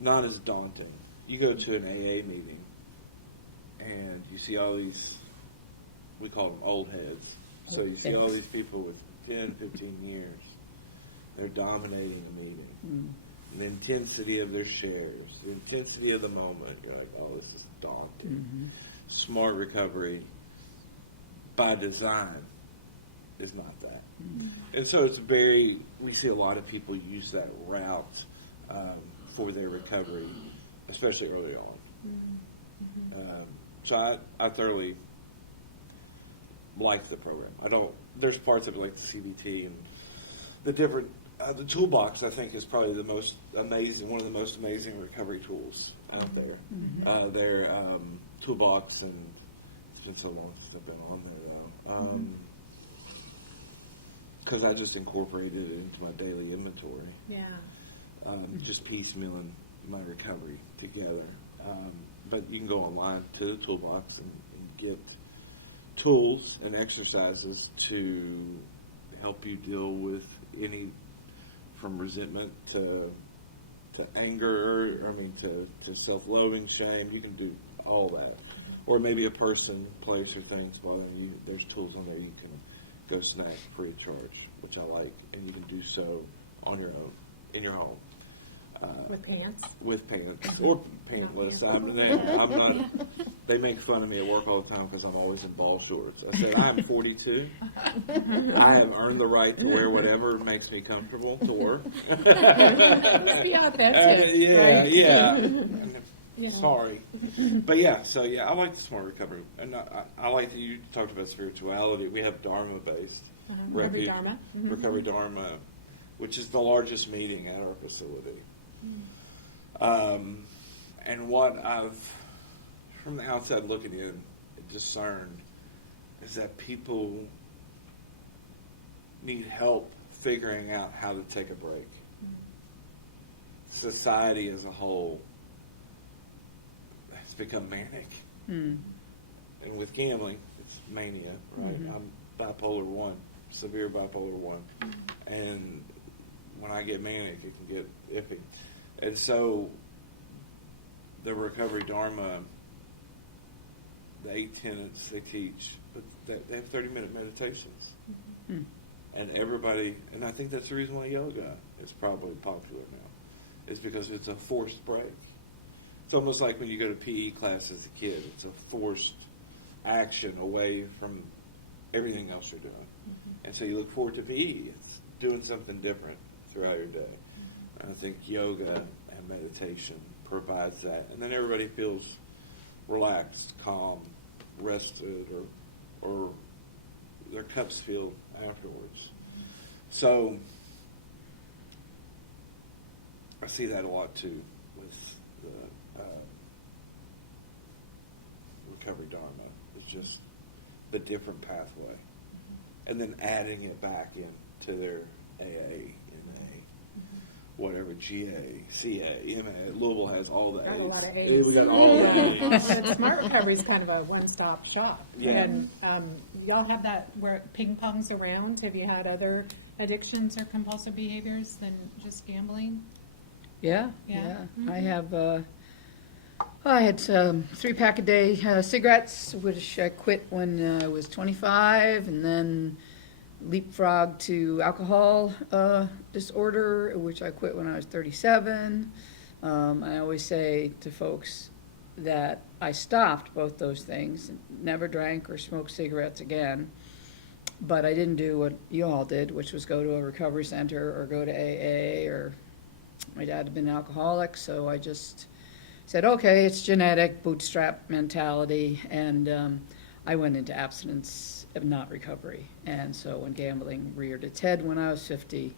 not as daunting. You go to an AA meeting and you see all these, we call them old heads. So you see all these people with 10, 15 years. They're dominating the meeting. The intensity of their shares, the intensity of the moment. You're like, oh, this is daunting. Smart recovery, by design, is not that. And so it's we see a lot of people use that route for their recovery, especially early on. So I thoroughly like the program. There's parts of it like the CBT and the different, the toolbox I think is probably the most amazing, one of the most amazing recovery tools out there. Their toolbox, and it's been so long since I've been on there now. Because I just incorporated it into my daily inventory. Yeah. Just piecemealing my recovery together. But you can go online to the toolbox and get tools and exercises to help you deal with any, from resentment to anger, to self-loathing, shame. You can do all that. Or maybe a person, place, or things bothering you. There's tools on there you can go snag free of charge, which I like, and you can do so on your own, in your home. With pants. With pants or pantless. I'm not. They make fun of me at work all the time because I'm always in ball shorts. I said I'm 42. I have earned the right to wear whatever makes me comfortable to work. Be authentic. Right? Yeah. Sorry, but I like the smart recovery, and I like that you talked about spirituality. We have Dharma based Recovery Dharma. Recovery Dharma, which is the largest meeting at our facility. And what I've, from the outside looking in, discerned is that people need help figuring out how to take a break. Society as a whole has become manic. And with gambling, it's mania, right? I'm bipolar 1, severe bipolar 1. And when I get manic, it can get iffy. And so the Recovery Dharma the 8 tenets they teach, but they have 30-minute meditations. Hmm. And everybody, and I think that's the reason why yoga is probably popular now, is because it's a forced break. It's almost like when you go to PE class as a kid. It's a forced action away from everything else you're doing. And so you look forward to PE. It's doing something different throughout your day. And I think yoga and meditation provides that. And then everybody feels relaxed, calm, rested, or their cups filled afterwards. So I see that a lot too with the recovery dharma. It's just the different pathway, and then adding it back into their AA, MA, whatever, GA, CA, MA. Louisville has all the Got A's. a lot of A's. We got all the A's. But Smart Recovery is kind of a one-stop shop. Yeah. And y'all have that where it ping-pongs around. Have you had other addictions or compulsive behaviors than just gambling? Yeah, Yeah. yeah. I had 3-pack-a-day cigarettes, which I quit when I was 25, and then leapfrog to alcohol disorder, which I quit when I was 37. I always say to folks that I stopped both those things, never drank or smoked cigarettes again, but I didn't do what you all did, which was go to a recovery center or go to AA, or my dad had been an alcoholic, so I just said, okay, it's genetic, bootstrap mentality, and I went into abstinence, if not recovery. And so when gambling reared its head when I was 50,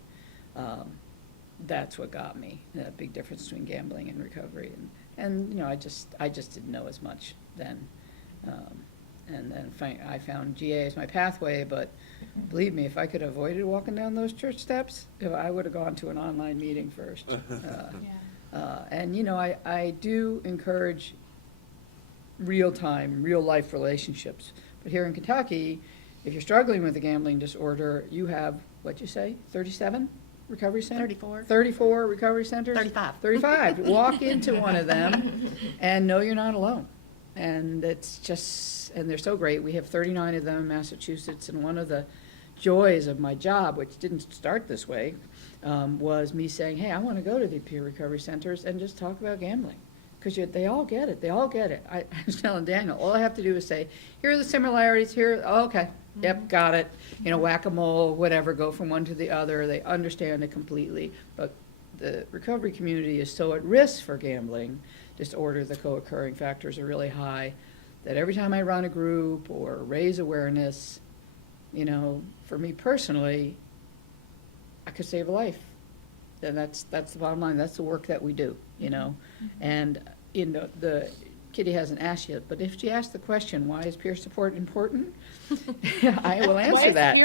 that's what got me, that big difference between gambling and recovery. And you know, I just didn't know as much then. And then I found GA as my pathway, but believe me, if I could have avoided walking down those church steps, I would have gone to an online meeting first. And you know, I do encourage real-time, real-life relationships. But here in Kentucky, if you're struggling with a gambling disorder, you have, what'd you say, 37 recovery centers? 34. 34 recovery centers? 35. 35. Walk into one of them and know you're not alone. And it's just, and they're so great. We have 39 of them in Massachusetts, and one of the joys of my job, which didn't start this way, was me saying, hey, I want to go to the peer recovery centers and just talk about gambling. Because they all get it. They all get it. I was telling Daniel, all I have to do is say, here are the similarities, here, oh, okay, yep, got it. You know, whack-a-mole, whatever, go from one to the other. They understand it completely. But the recovery community is so at risk for gambling disorder, the co-occurring factors are really high, that every time I run a group or raise awareness, you know, for me personally, I could save a life. And that's the bottom line. That's the work that we do, you know. And, you know, the Kitty hasn't asked yet, but if she asks the question, why is peer support important? I will answer that.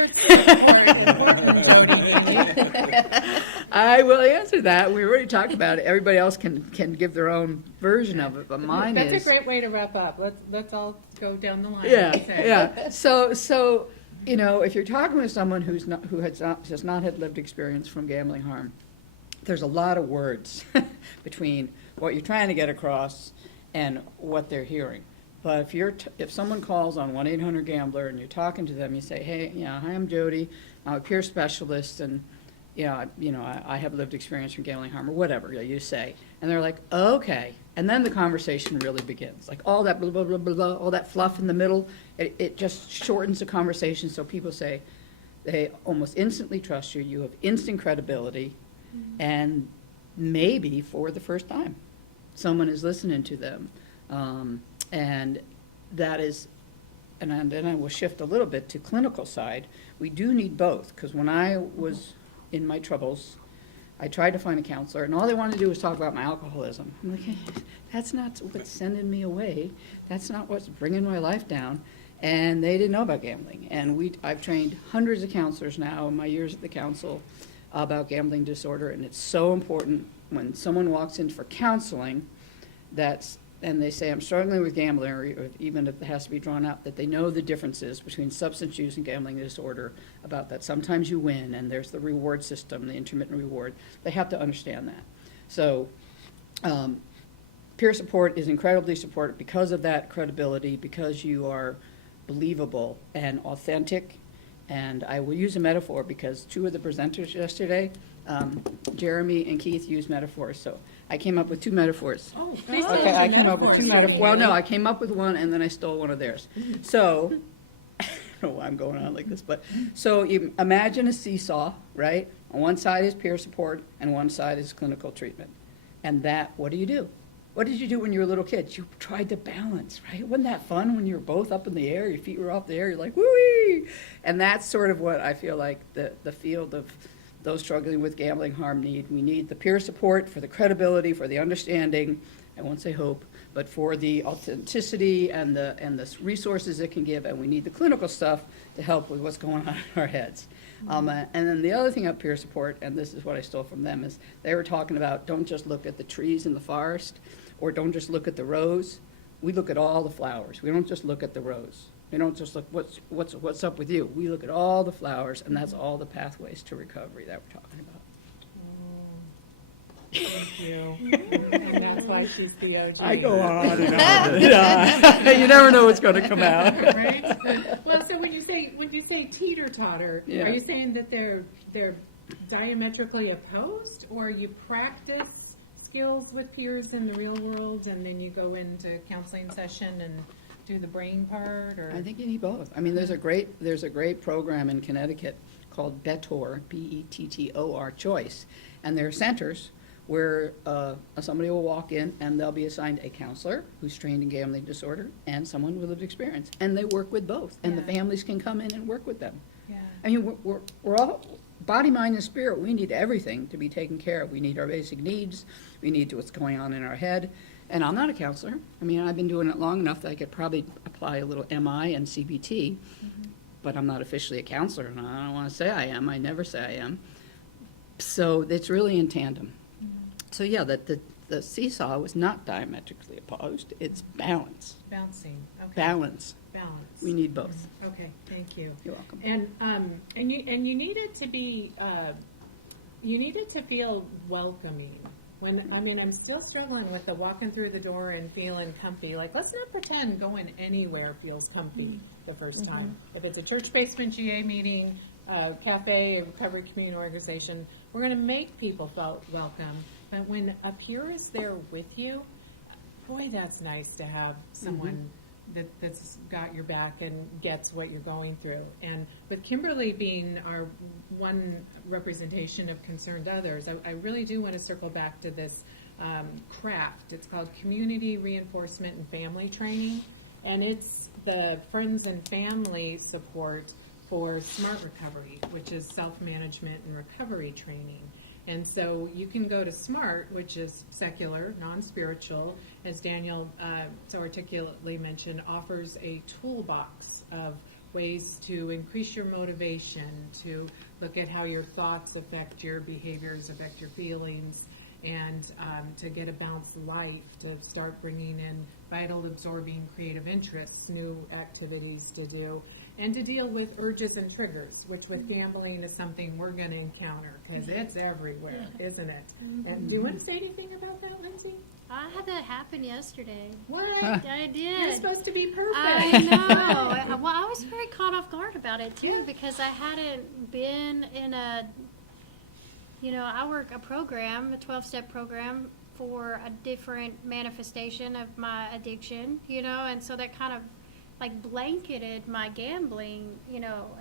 I will answer that. We already talked about it. Everybody else can give their own version of it, but mine is. That's a great way to wrap up. Let's all go down the line. Yeah, and say. yeah. So, you know, if you're talking with someone who has not had lived experience from gambling harm, there's a lot of words between what you're trying to get across and what they're hearing. But if someone calls on 1-800-GAMBLER and you're talking to them, you say, hey, you know, hi, I'm Jodie, I'm a peer specialist, and I have lived experience from gambling harm, or whatever you say, and they're like, okay, and then the conversation really begins. Like all that blah blah blah blah, blah all that fluff in the middle, it just shortens the conversation. So people say they almost instantly trust you. You have instant credibility, and maybe for the first time, someone is listening to them. And that is, and then I will shift a little bit to clinical side. We do need both, because when I was in my troubles, I tried to find a counselor, and all they wanted to do was talk about my alcoholism. I'm like, hey, that's not what's sending me away. That's not what's bringing my life down. And they didn't know about gambling. And I've trained hundreds of counselors now in my years at the council about gambling disorder, and it's so important when someone walks in for counseling and they say, I'm struggling with gambling, or even if it has to be drawn out, that they know the differences between substance use and gambling disorder, about that sometimes you win, and there's the reward system, the intermittent reward. They have to understand that. So peer support is incredibly supportive because of that credibility, because you are believable and authentic. And I will use a metaphor because two of the presenters yesterday, Jeremy and Keith, used metaphors. So I came up with two metaphors. Oh, Okay, I came up with two metaphors. Well, no, I came up with one and then I stole one of theirs. So, I don't know why I'm going on like this, but, so you imagine a seesaw, right? On one side is peer support and one side is clinical treatment. And that, what do you do? What did you do when you were a little kid? You tried to balance, right? Wasn't that fun when you were both up in the air, your feet were off the air, you're like, woo-wee! And that's sort of what I feel like the field of those struggling with gambling harm need. We need the peer support for the credibility, for the understanding, I won't say hope, but for the authenticity and the resources it can give, and we need the clinical stuff to help with what's going on in our heads. And then the other thing about peer support, and this is what I stole from them, is they were talking about don't just look at the trees in the forest, or don't just look at the rose. We look at all the flowers. We don't just look at the rose. We don't just look, what's up with you? We look at all the flowers, and that's all the pathways to recovery that we're talking about. Thank you. And that's why she's the OG. I go on and on. Yeah. You never know what's going to come out. Right? Well, so when you say teeter-totter, Yeah. are you saying that they're diametrically opposed, or you practice skills with peers in the real world and then you go into counseling session and do the brain part, or? I think you need both. I mean, there's a great program in Connecticut called Bettor, Bettor Choice, and there are centers where somebody will walk in and they'll be assigned a counselor who's trained in gambling disorder and someone with lived experience, and they work with both, and the Yeah. families can come in and work with them. Yeah. I mean, we're all, body, mind, and spirit, we need everything to be taken care of. We need our basic needs, we need what's going on in our head. And I'm not a counselor. I mean, I've been doing it long enough that I could probably apply a little MI and CBT, but I'm not officially a counselor, and I don't want to say I am. I never say I am. So it's really in tandem. So yeah, the seesaw was not diametrically opposed. It's balance. Bouncing, okay. Balance. Balance. We need both. Okay, thank you. You're welcome. And you needed to be, you needed to feel welcoming. I'm still struggling with the walking through the door and feeling comfy. Like, let's not pretend going anywhere feels comfy the first time. If it's a church basement GA meeting, cafe, a recovery community organization, we're going to make people feel welcome. But when a peer is there with you, boy, that's nice to have someone that's got your back and gets what you're going through. And with Kimberly being our one representation of concerned others, I really do want to circle back to this craft. It's called Community Reinforcement and Family Training, and it's the friends and family support for SMART Recovery, which is self-management and recovery training. And so you can go to SMART, which is secular, non-spiritual, as Daniel so articulately mentioned, offers a toolbox of ways to increase your motivation, to look at how your thoughts affect your behaviors, affect your feelings, and to get a balanced life, to start bringing in vital, absorbing, creative interests, new activities to do, and to deal with urges and triggers, which with gambling is something we're going to encounter because it's everywhere, isn't it? And do you want to say anything about that, Lindsey? I had that happen yesterday. What? I did. You're supposed to be perfect. I know. Well, I was very caught off guard about it too, because I hadn't been in a, I work a program, a 12-step program for a different manifestation of my addiction, and so that kind of like blanketed my gambling,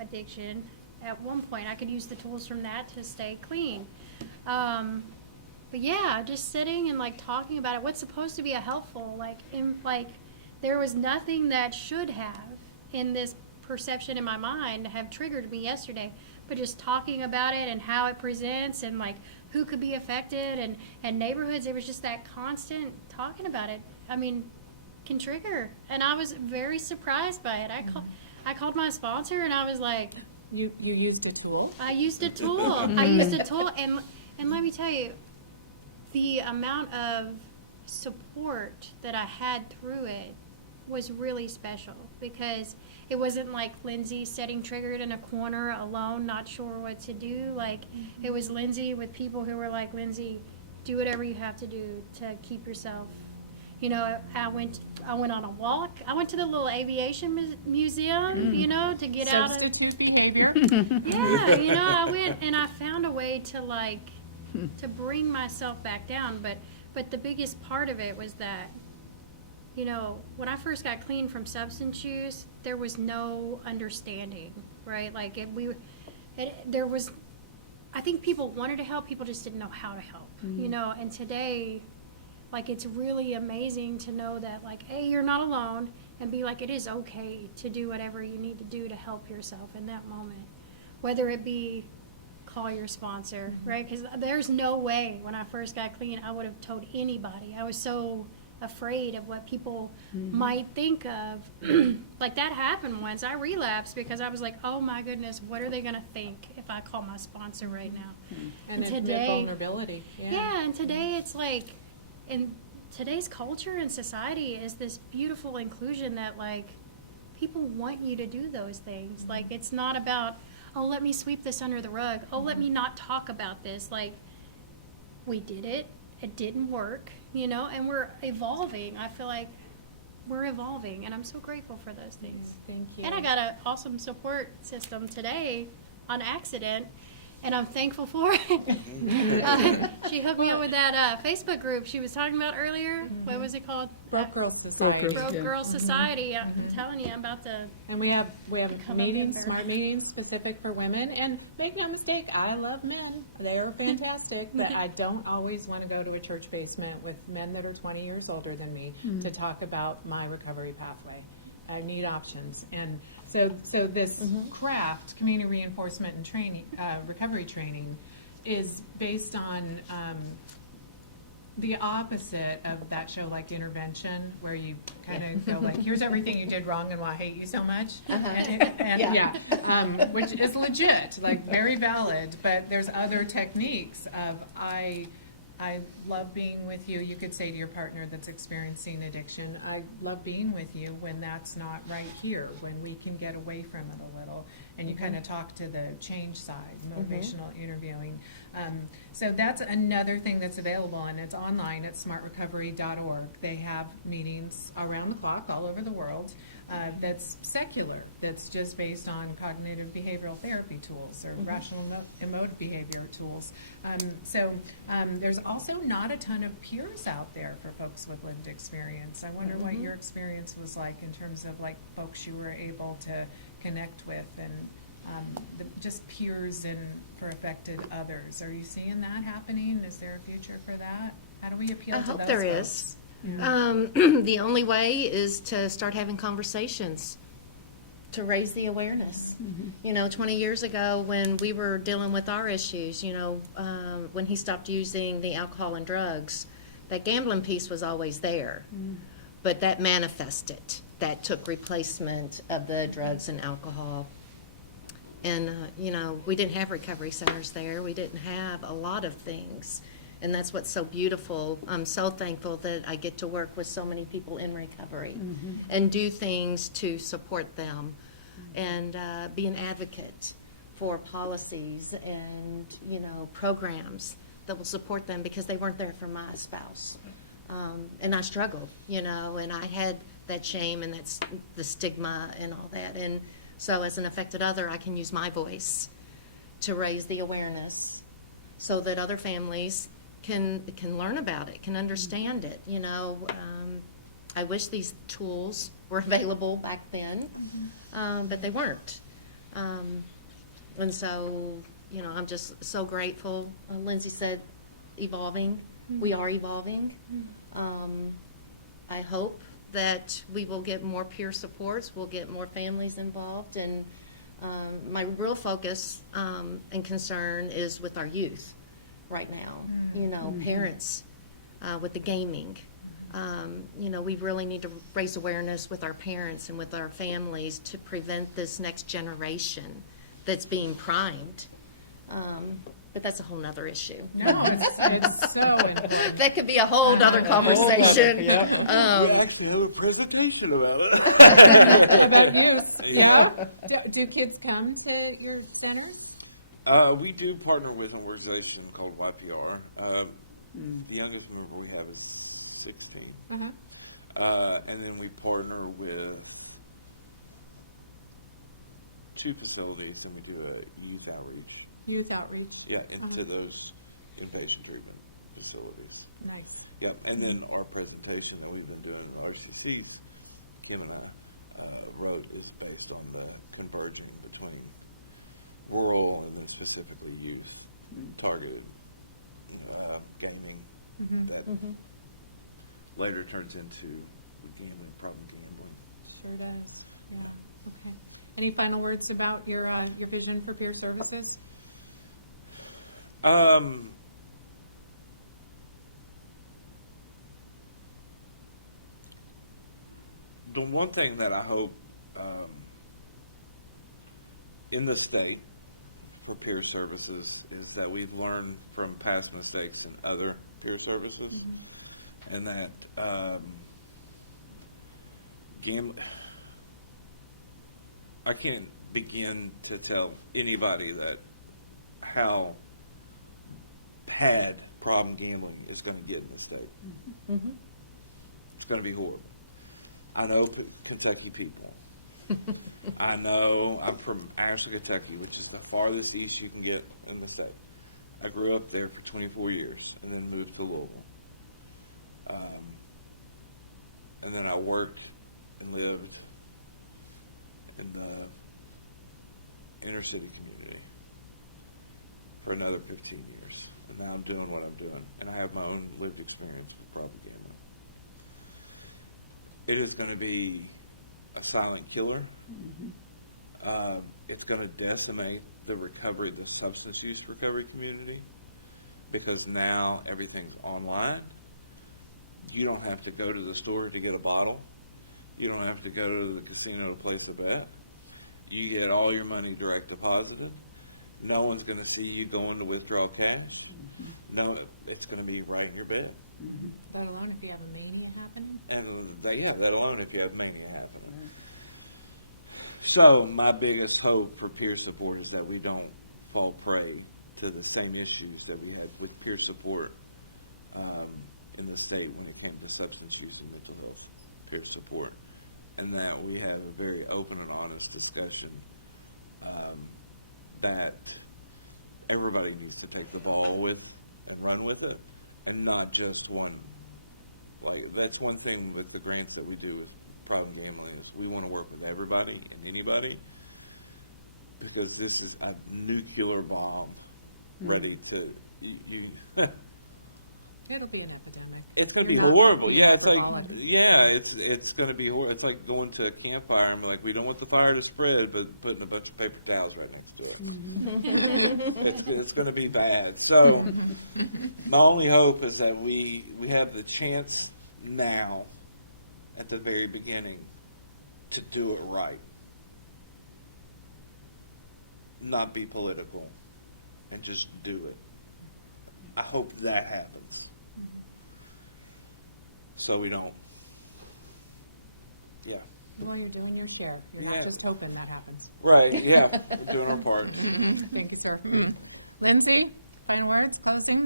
addiction. At one point, I could use the tools from that to stay clean. But yeah, just sitting and like talking about it, what's supposed to be a helpful, there was nothing that should have in this perception in my mind have triggered me yesterday, but just talking about it and how it presents and like who could be affected and neighborhoods, it was just that constant talking about it. Can trigger, and I was very surprised by it. I called my sponsor and I was like, You used a tool? I used a tool. And let me tell you, the amount of support that I had through it was really special, because it wasn't like Lindsey sitting triggered in a corner alone, not sure what to do. It was Lindsey with people who were like, Lindsey, do whatever you have to do to keep yourself You know, I went on a walk. I went to the little aviation museum, you know, to get out of. Substitute behavior. Yeah, you know, I went and I found a way to like to bring myself back down. But the biggest part of it was that, you know, when I first got clean from substance use, there was no understanding, right? Like there was. I think people wanted to help. People just didn't know how to help, you know. And today, like, it's really amazing to know that, like, A, you're not alone, and B, like, it is okay to do whatever you need to do to help yourself in that moment. Whether it be call your sponsor, right? Because there's no way when I first got clean I would have told anybody. I was so afraid of what people might think of. Like, that happened once. I relapsed because I was like, oh my goodness, what are they going to think if I call my sponsor right now? And today, vulnerability. yeah, and today it's like, in today's culture and society is this beautiful inclusion that, like, people want you to do those things. Like, it's not about, oh, let me sweep this under the rug. Oh, let me not talk about this. Like, we did it. It didn't work, you know, and we're evolving. I feel like we're evolving, and I'm so grateful for those things. Thank you. And I got an awesome support system today on accident, and I'm thankful for it. She hooked me up with that Facebook group she was talking about earlier. What was it called? Broke Girls Society. Broke Broke Girls Society. I'm telling you, I'm about to. And we have Come meetings, up with smart meetings specific for women. And make no mistake, I love men. They are fantastic. But I don't always want to go to a church basement with men that are 20 years older than me to talk about my recovery pathway. I need options. And so this craft, community reinforcement and training, recovery training, is based on the opposite of that show like Intervention, where you kind of go like, here's everything you did wrong and why I hate you so much. Which is legit, like very valid, but there's other techniques of I love being with you. You could say to your partner that's experiencing addiction, I love being with you when that's not right here, when we can get away from it a little. And you kind of talk to the change side, motivational interviewing. So that's another thing that's available, and it's online at smartrecovery.org. They have meetings around the clock all over the world. That's secular, that's just based on cognitive behavioral therapy tools or rational emotive behavior tools. So there's also not a ton of peers out there for folks with lived experience. I wonder what your experience was like in terms of like folks you were able to connect with and just peers and for affected others. Are you seeing that happening? Is there a future for that? How do we appeal I to hope those there folks? is. The only way is to start having conversations to raise the awareness. You know, 20 years ago when we were dealing with our issues, you know, when he stopped using the alcohol and drugs, that gambling piece was always there. But that manifested. That took replacement of the drugs and alcohol. And, you know, we didn't have recovery centers there. We didn't have a lot of things. And that's what's so beautiful. I'm so thankful that I get to work with so many people in recovery and do things to support them and be an advocate for policies and, you know, programs that will support them because they weren't there for my spouse. And I struggled, you know, and I had that shame and that's the stigma and all that. And so as an affected other, I can use my voice to raise the awareness so that other families can learn about it, can understand it. You know, I wish these tools were available back then, but they weren't. And so, you know, I'm just so grateful. Lindsey said, evolving. We are evolving. I hope that we will get more peer supports, we'll get more families involved, and my real focus and concern is with our youth right now. You know, parents with the gaming. You know, we really need to raise awareness with our parents and with our families to prevent this next generation that's being primed. But that's a whole nother issue. No, it's so important. That could be a whole nother conversation. We actually have a presentation about it. About youth, yeah. Do kids come to your centers? We do partner with an organization called YPR. The youngest member we have is 16. And then we partner with 2 facilities, and we do a youth outreach. Youth outreach. Yeah, into those inpatient treatment facilities. Nice. Yeah, and then our presentation that we've been doing in RCCs, Kim and I wrote, is based on the convergence between rural and then specifically youth targeted gaming that later turns into gambling, problem gambling. Sure does. Yeah. Okay. Any final words about your vision for peer services? The one thing that I hope in the state for peer services is that we've learned from past mistakes in other peer services, and that I can't begin to tell anybody that how bad problem gambling is going to get in the state. It's going to be horrible. I know Kentucky people. I know I'm from Ashland, Kentucky, which is the farthest east you can get in the state. I grew up there for 24 years and then moved to Louisville. And then I worked and lived in the inner city community for another 15 years. And now I'm doing what I'm doing. And I have my own lived experience with problem gambling. It is going to be a silent killer. It's going to decimate the substance use recovery community, because now everything's online. You don't have to go to the store to get a bottle. You don't have to go to the casino to place a bet. You get all your money direct deposited. No one's going to see you going to withdraw cash. No, it's going to be right in your bed. Let alone if you have a mania happening. And let alone if you have mania happening. So my biggest hope for peer support is that we don't fall prey to the same issues that we had with peer support in the state when it came to substance use and mental health peer support, and that we have a very open and honest discussion that everybody needs to take the ball with and run with it, and not just one. Like, that's one thing with the grants that we do with problem gambling is we want to work with everybody and anybody, because this is a nuclear bomb ready to you. It'll be an epidemic. It's going to be You're not horrible. being Yeah, it's like hyperbolic. it's going to be horrible. It's like going to a campfire and like, we don't want the fire to spread, but putting a bunch of paper towels right next to it. It's going to be bad. So my only hope is that we have the chance now, at the very beginning, to do it right, not be political, and just do it. I hope that happens. So we don't. Yeah. Well, you're doing your share. You're Yeah. not just hoping that happens. Right, yeah. We're doing our part. Thank you, sir. Lindsey, final words, closing.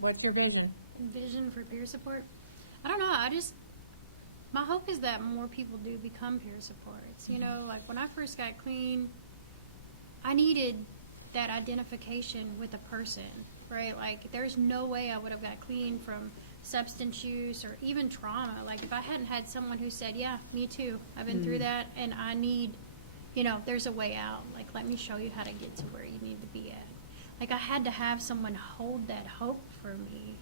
What's your vision? Vision for peer support? I don't know. My hope is that more people do become peer supports. You know, like when I first got clean, I needed that identification with a person, right? Like there's no way I would have got clean from substance use or even trauma. Like if I hadn't had someone who said, yeah, me too, I've been through that and I need, there's a way out. Like, let me show you how to get to where you need to be at. Like I had to have someone hold that hope for me,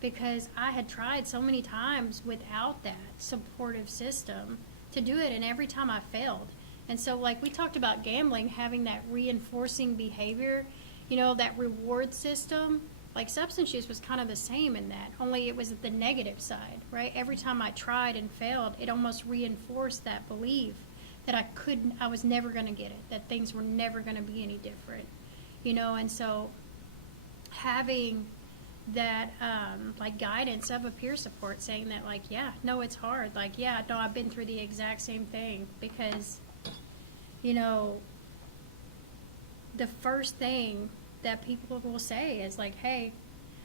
because I had tried so many times without that supportive system to do it, and every time I failed. And so, like we talked about gambling, having that reinforcing behavior, that reward system, like substance use was kind of the same in that, only it was the negative side, right? Every time I tried and failed, it almost reinforced that belief that I was never going to get it, that things were never going to be any different, and so having that like guidance of a peer support saying that, like, yeah, no, it's hard, like, yeah, no, I've been through the exact same thing, because the first thing that people will say is like, hey,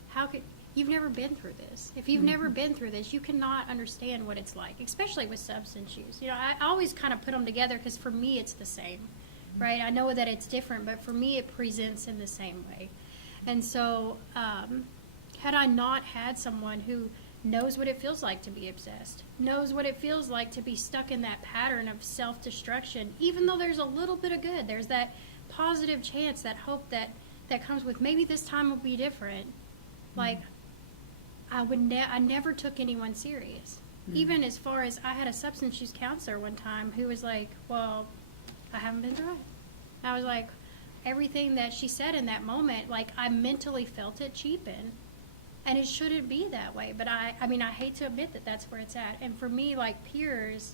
how could you've never been through this. If you've never been through this, you cannot understand what it's like, especially with substance use. You know, I always kind of put them together because for me it's the same, right? I know that it's different, but for me it presents in the same way. And so, had I not had someone who knows what it feels like to be obsessed, knows what it feels like to be stuck in that pattern of self-destruction, even though there's a little bit of good, there's that positive chance, that hope that comes with maybe this time will be different. Like, I never took anyone serious. Even as far as I had a substance use counselor one time who was like, well, I haven't been through it. I was like, everything that she said in that moment, like, I mentally felt it cheapen. And it shouldn't be that way. But I mean, I hate to admit that that's where it's at. And for me, like peers,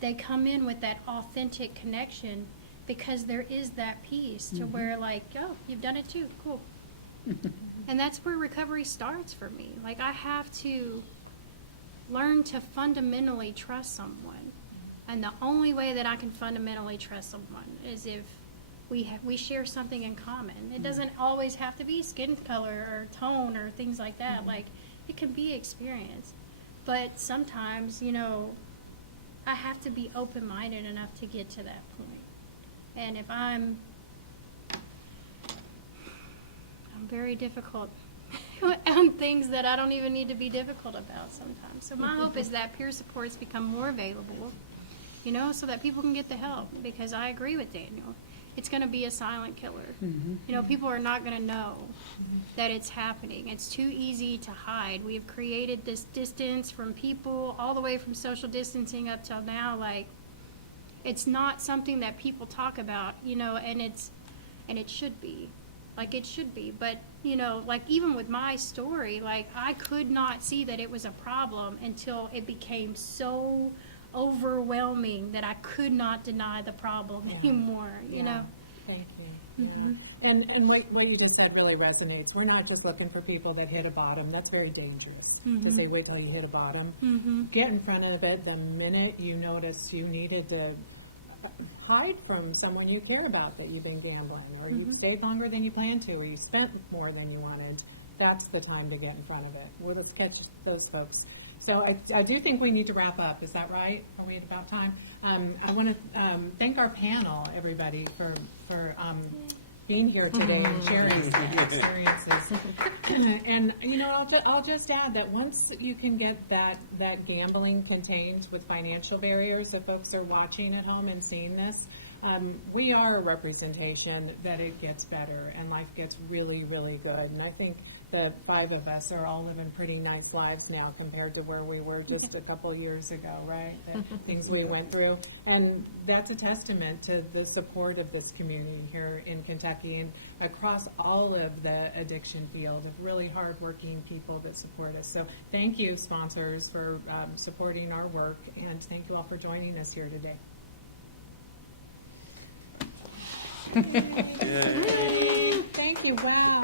they come in with that authentic connection because there is that piece to where like, oh, you've done it too, cool. And that's where recovery starts for me. Like, I have to learn to fundamentally trust someone. And the only way that I can fundamentally trust someone is if we share something in common. It doesn't always have to be skin color or tone or things like that. Like, it can be experience. But sometimes, you know, I have to be open-minded enough to get to that point. And if I'm very difficult on things that I don't even need to be difficult about sometimes. So my hope is that peer supports become more available, you know, so that people can get the help. Because I agree with Daniel. It's going to be a silent killer. You know, people are not going to know that it's happening. It's too easy to hide. We have created this distance from people, all the way from social distancing up till now. Like, it's not something that people talk about, you know, and it should be. Like, it should be. But, you know, like, even with my story, like, I could not see that it was a problem until it became so overwhelming that I could not deny the problem anymore, you know? Thank you. Yeah. And what you just said really resonates. We're not just looking for people that hit a bottom. That's very dangerous to say, wait till you hit a bottom. Get in front of it the minute you notice you needed to hide from someone you care about that you've been gambling, or you stayed longer than you planned to, or you spent more than you wanted. That's the time to get in front of it. Well, let's catch those folks. So I do think we need to wrap up. Is that right? Are we at about time? I want to thank our panel, everybody, for being here today and sharing some experiences. And, you know, I'll just add that once you can get that gambling contained with financial barriers, if folks are watching at home and seeing this, we are a representation that it gets better and life gets really, really good. And I think the 5 of us are all living pretty nice lives now compared to where we were just a couple years ago, right? The things we went through. And that's a testament to the support of this community here in Kentucky and across all of the addiction field of really hardworking people that support us. So thank you, sponsors, for supporting our work, and thank you all for joining us here today. Thank you. Wow.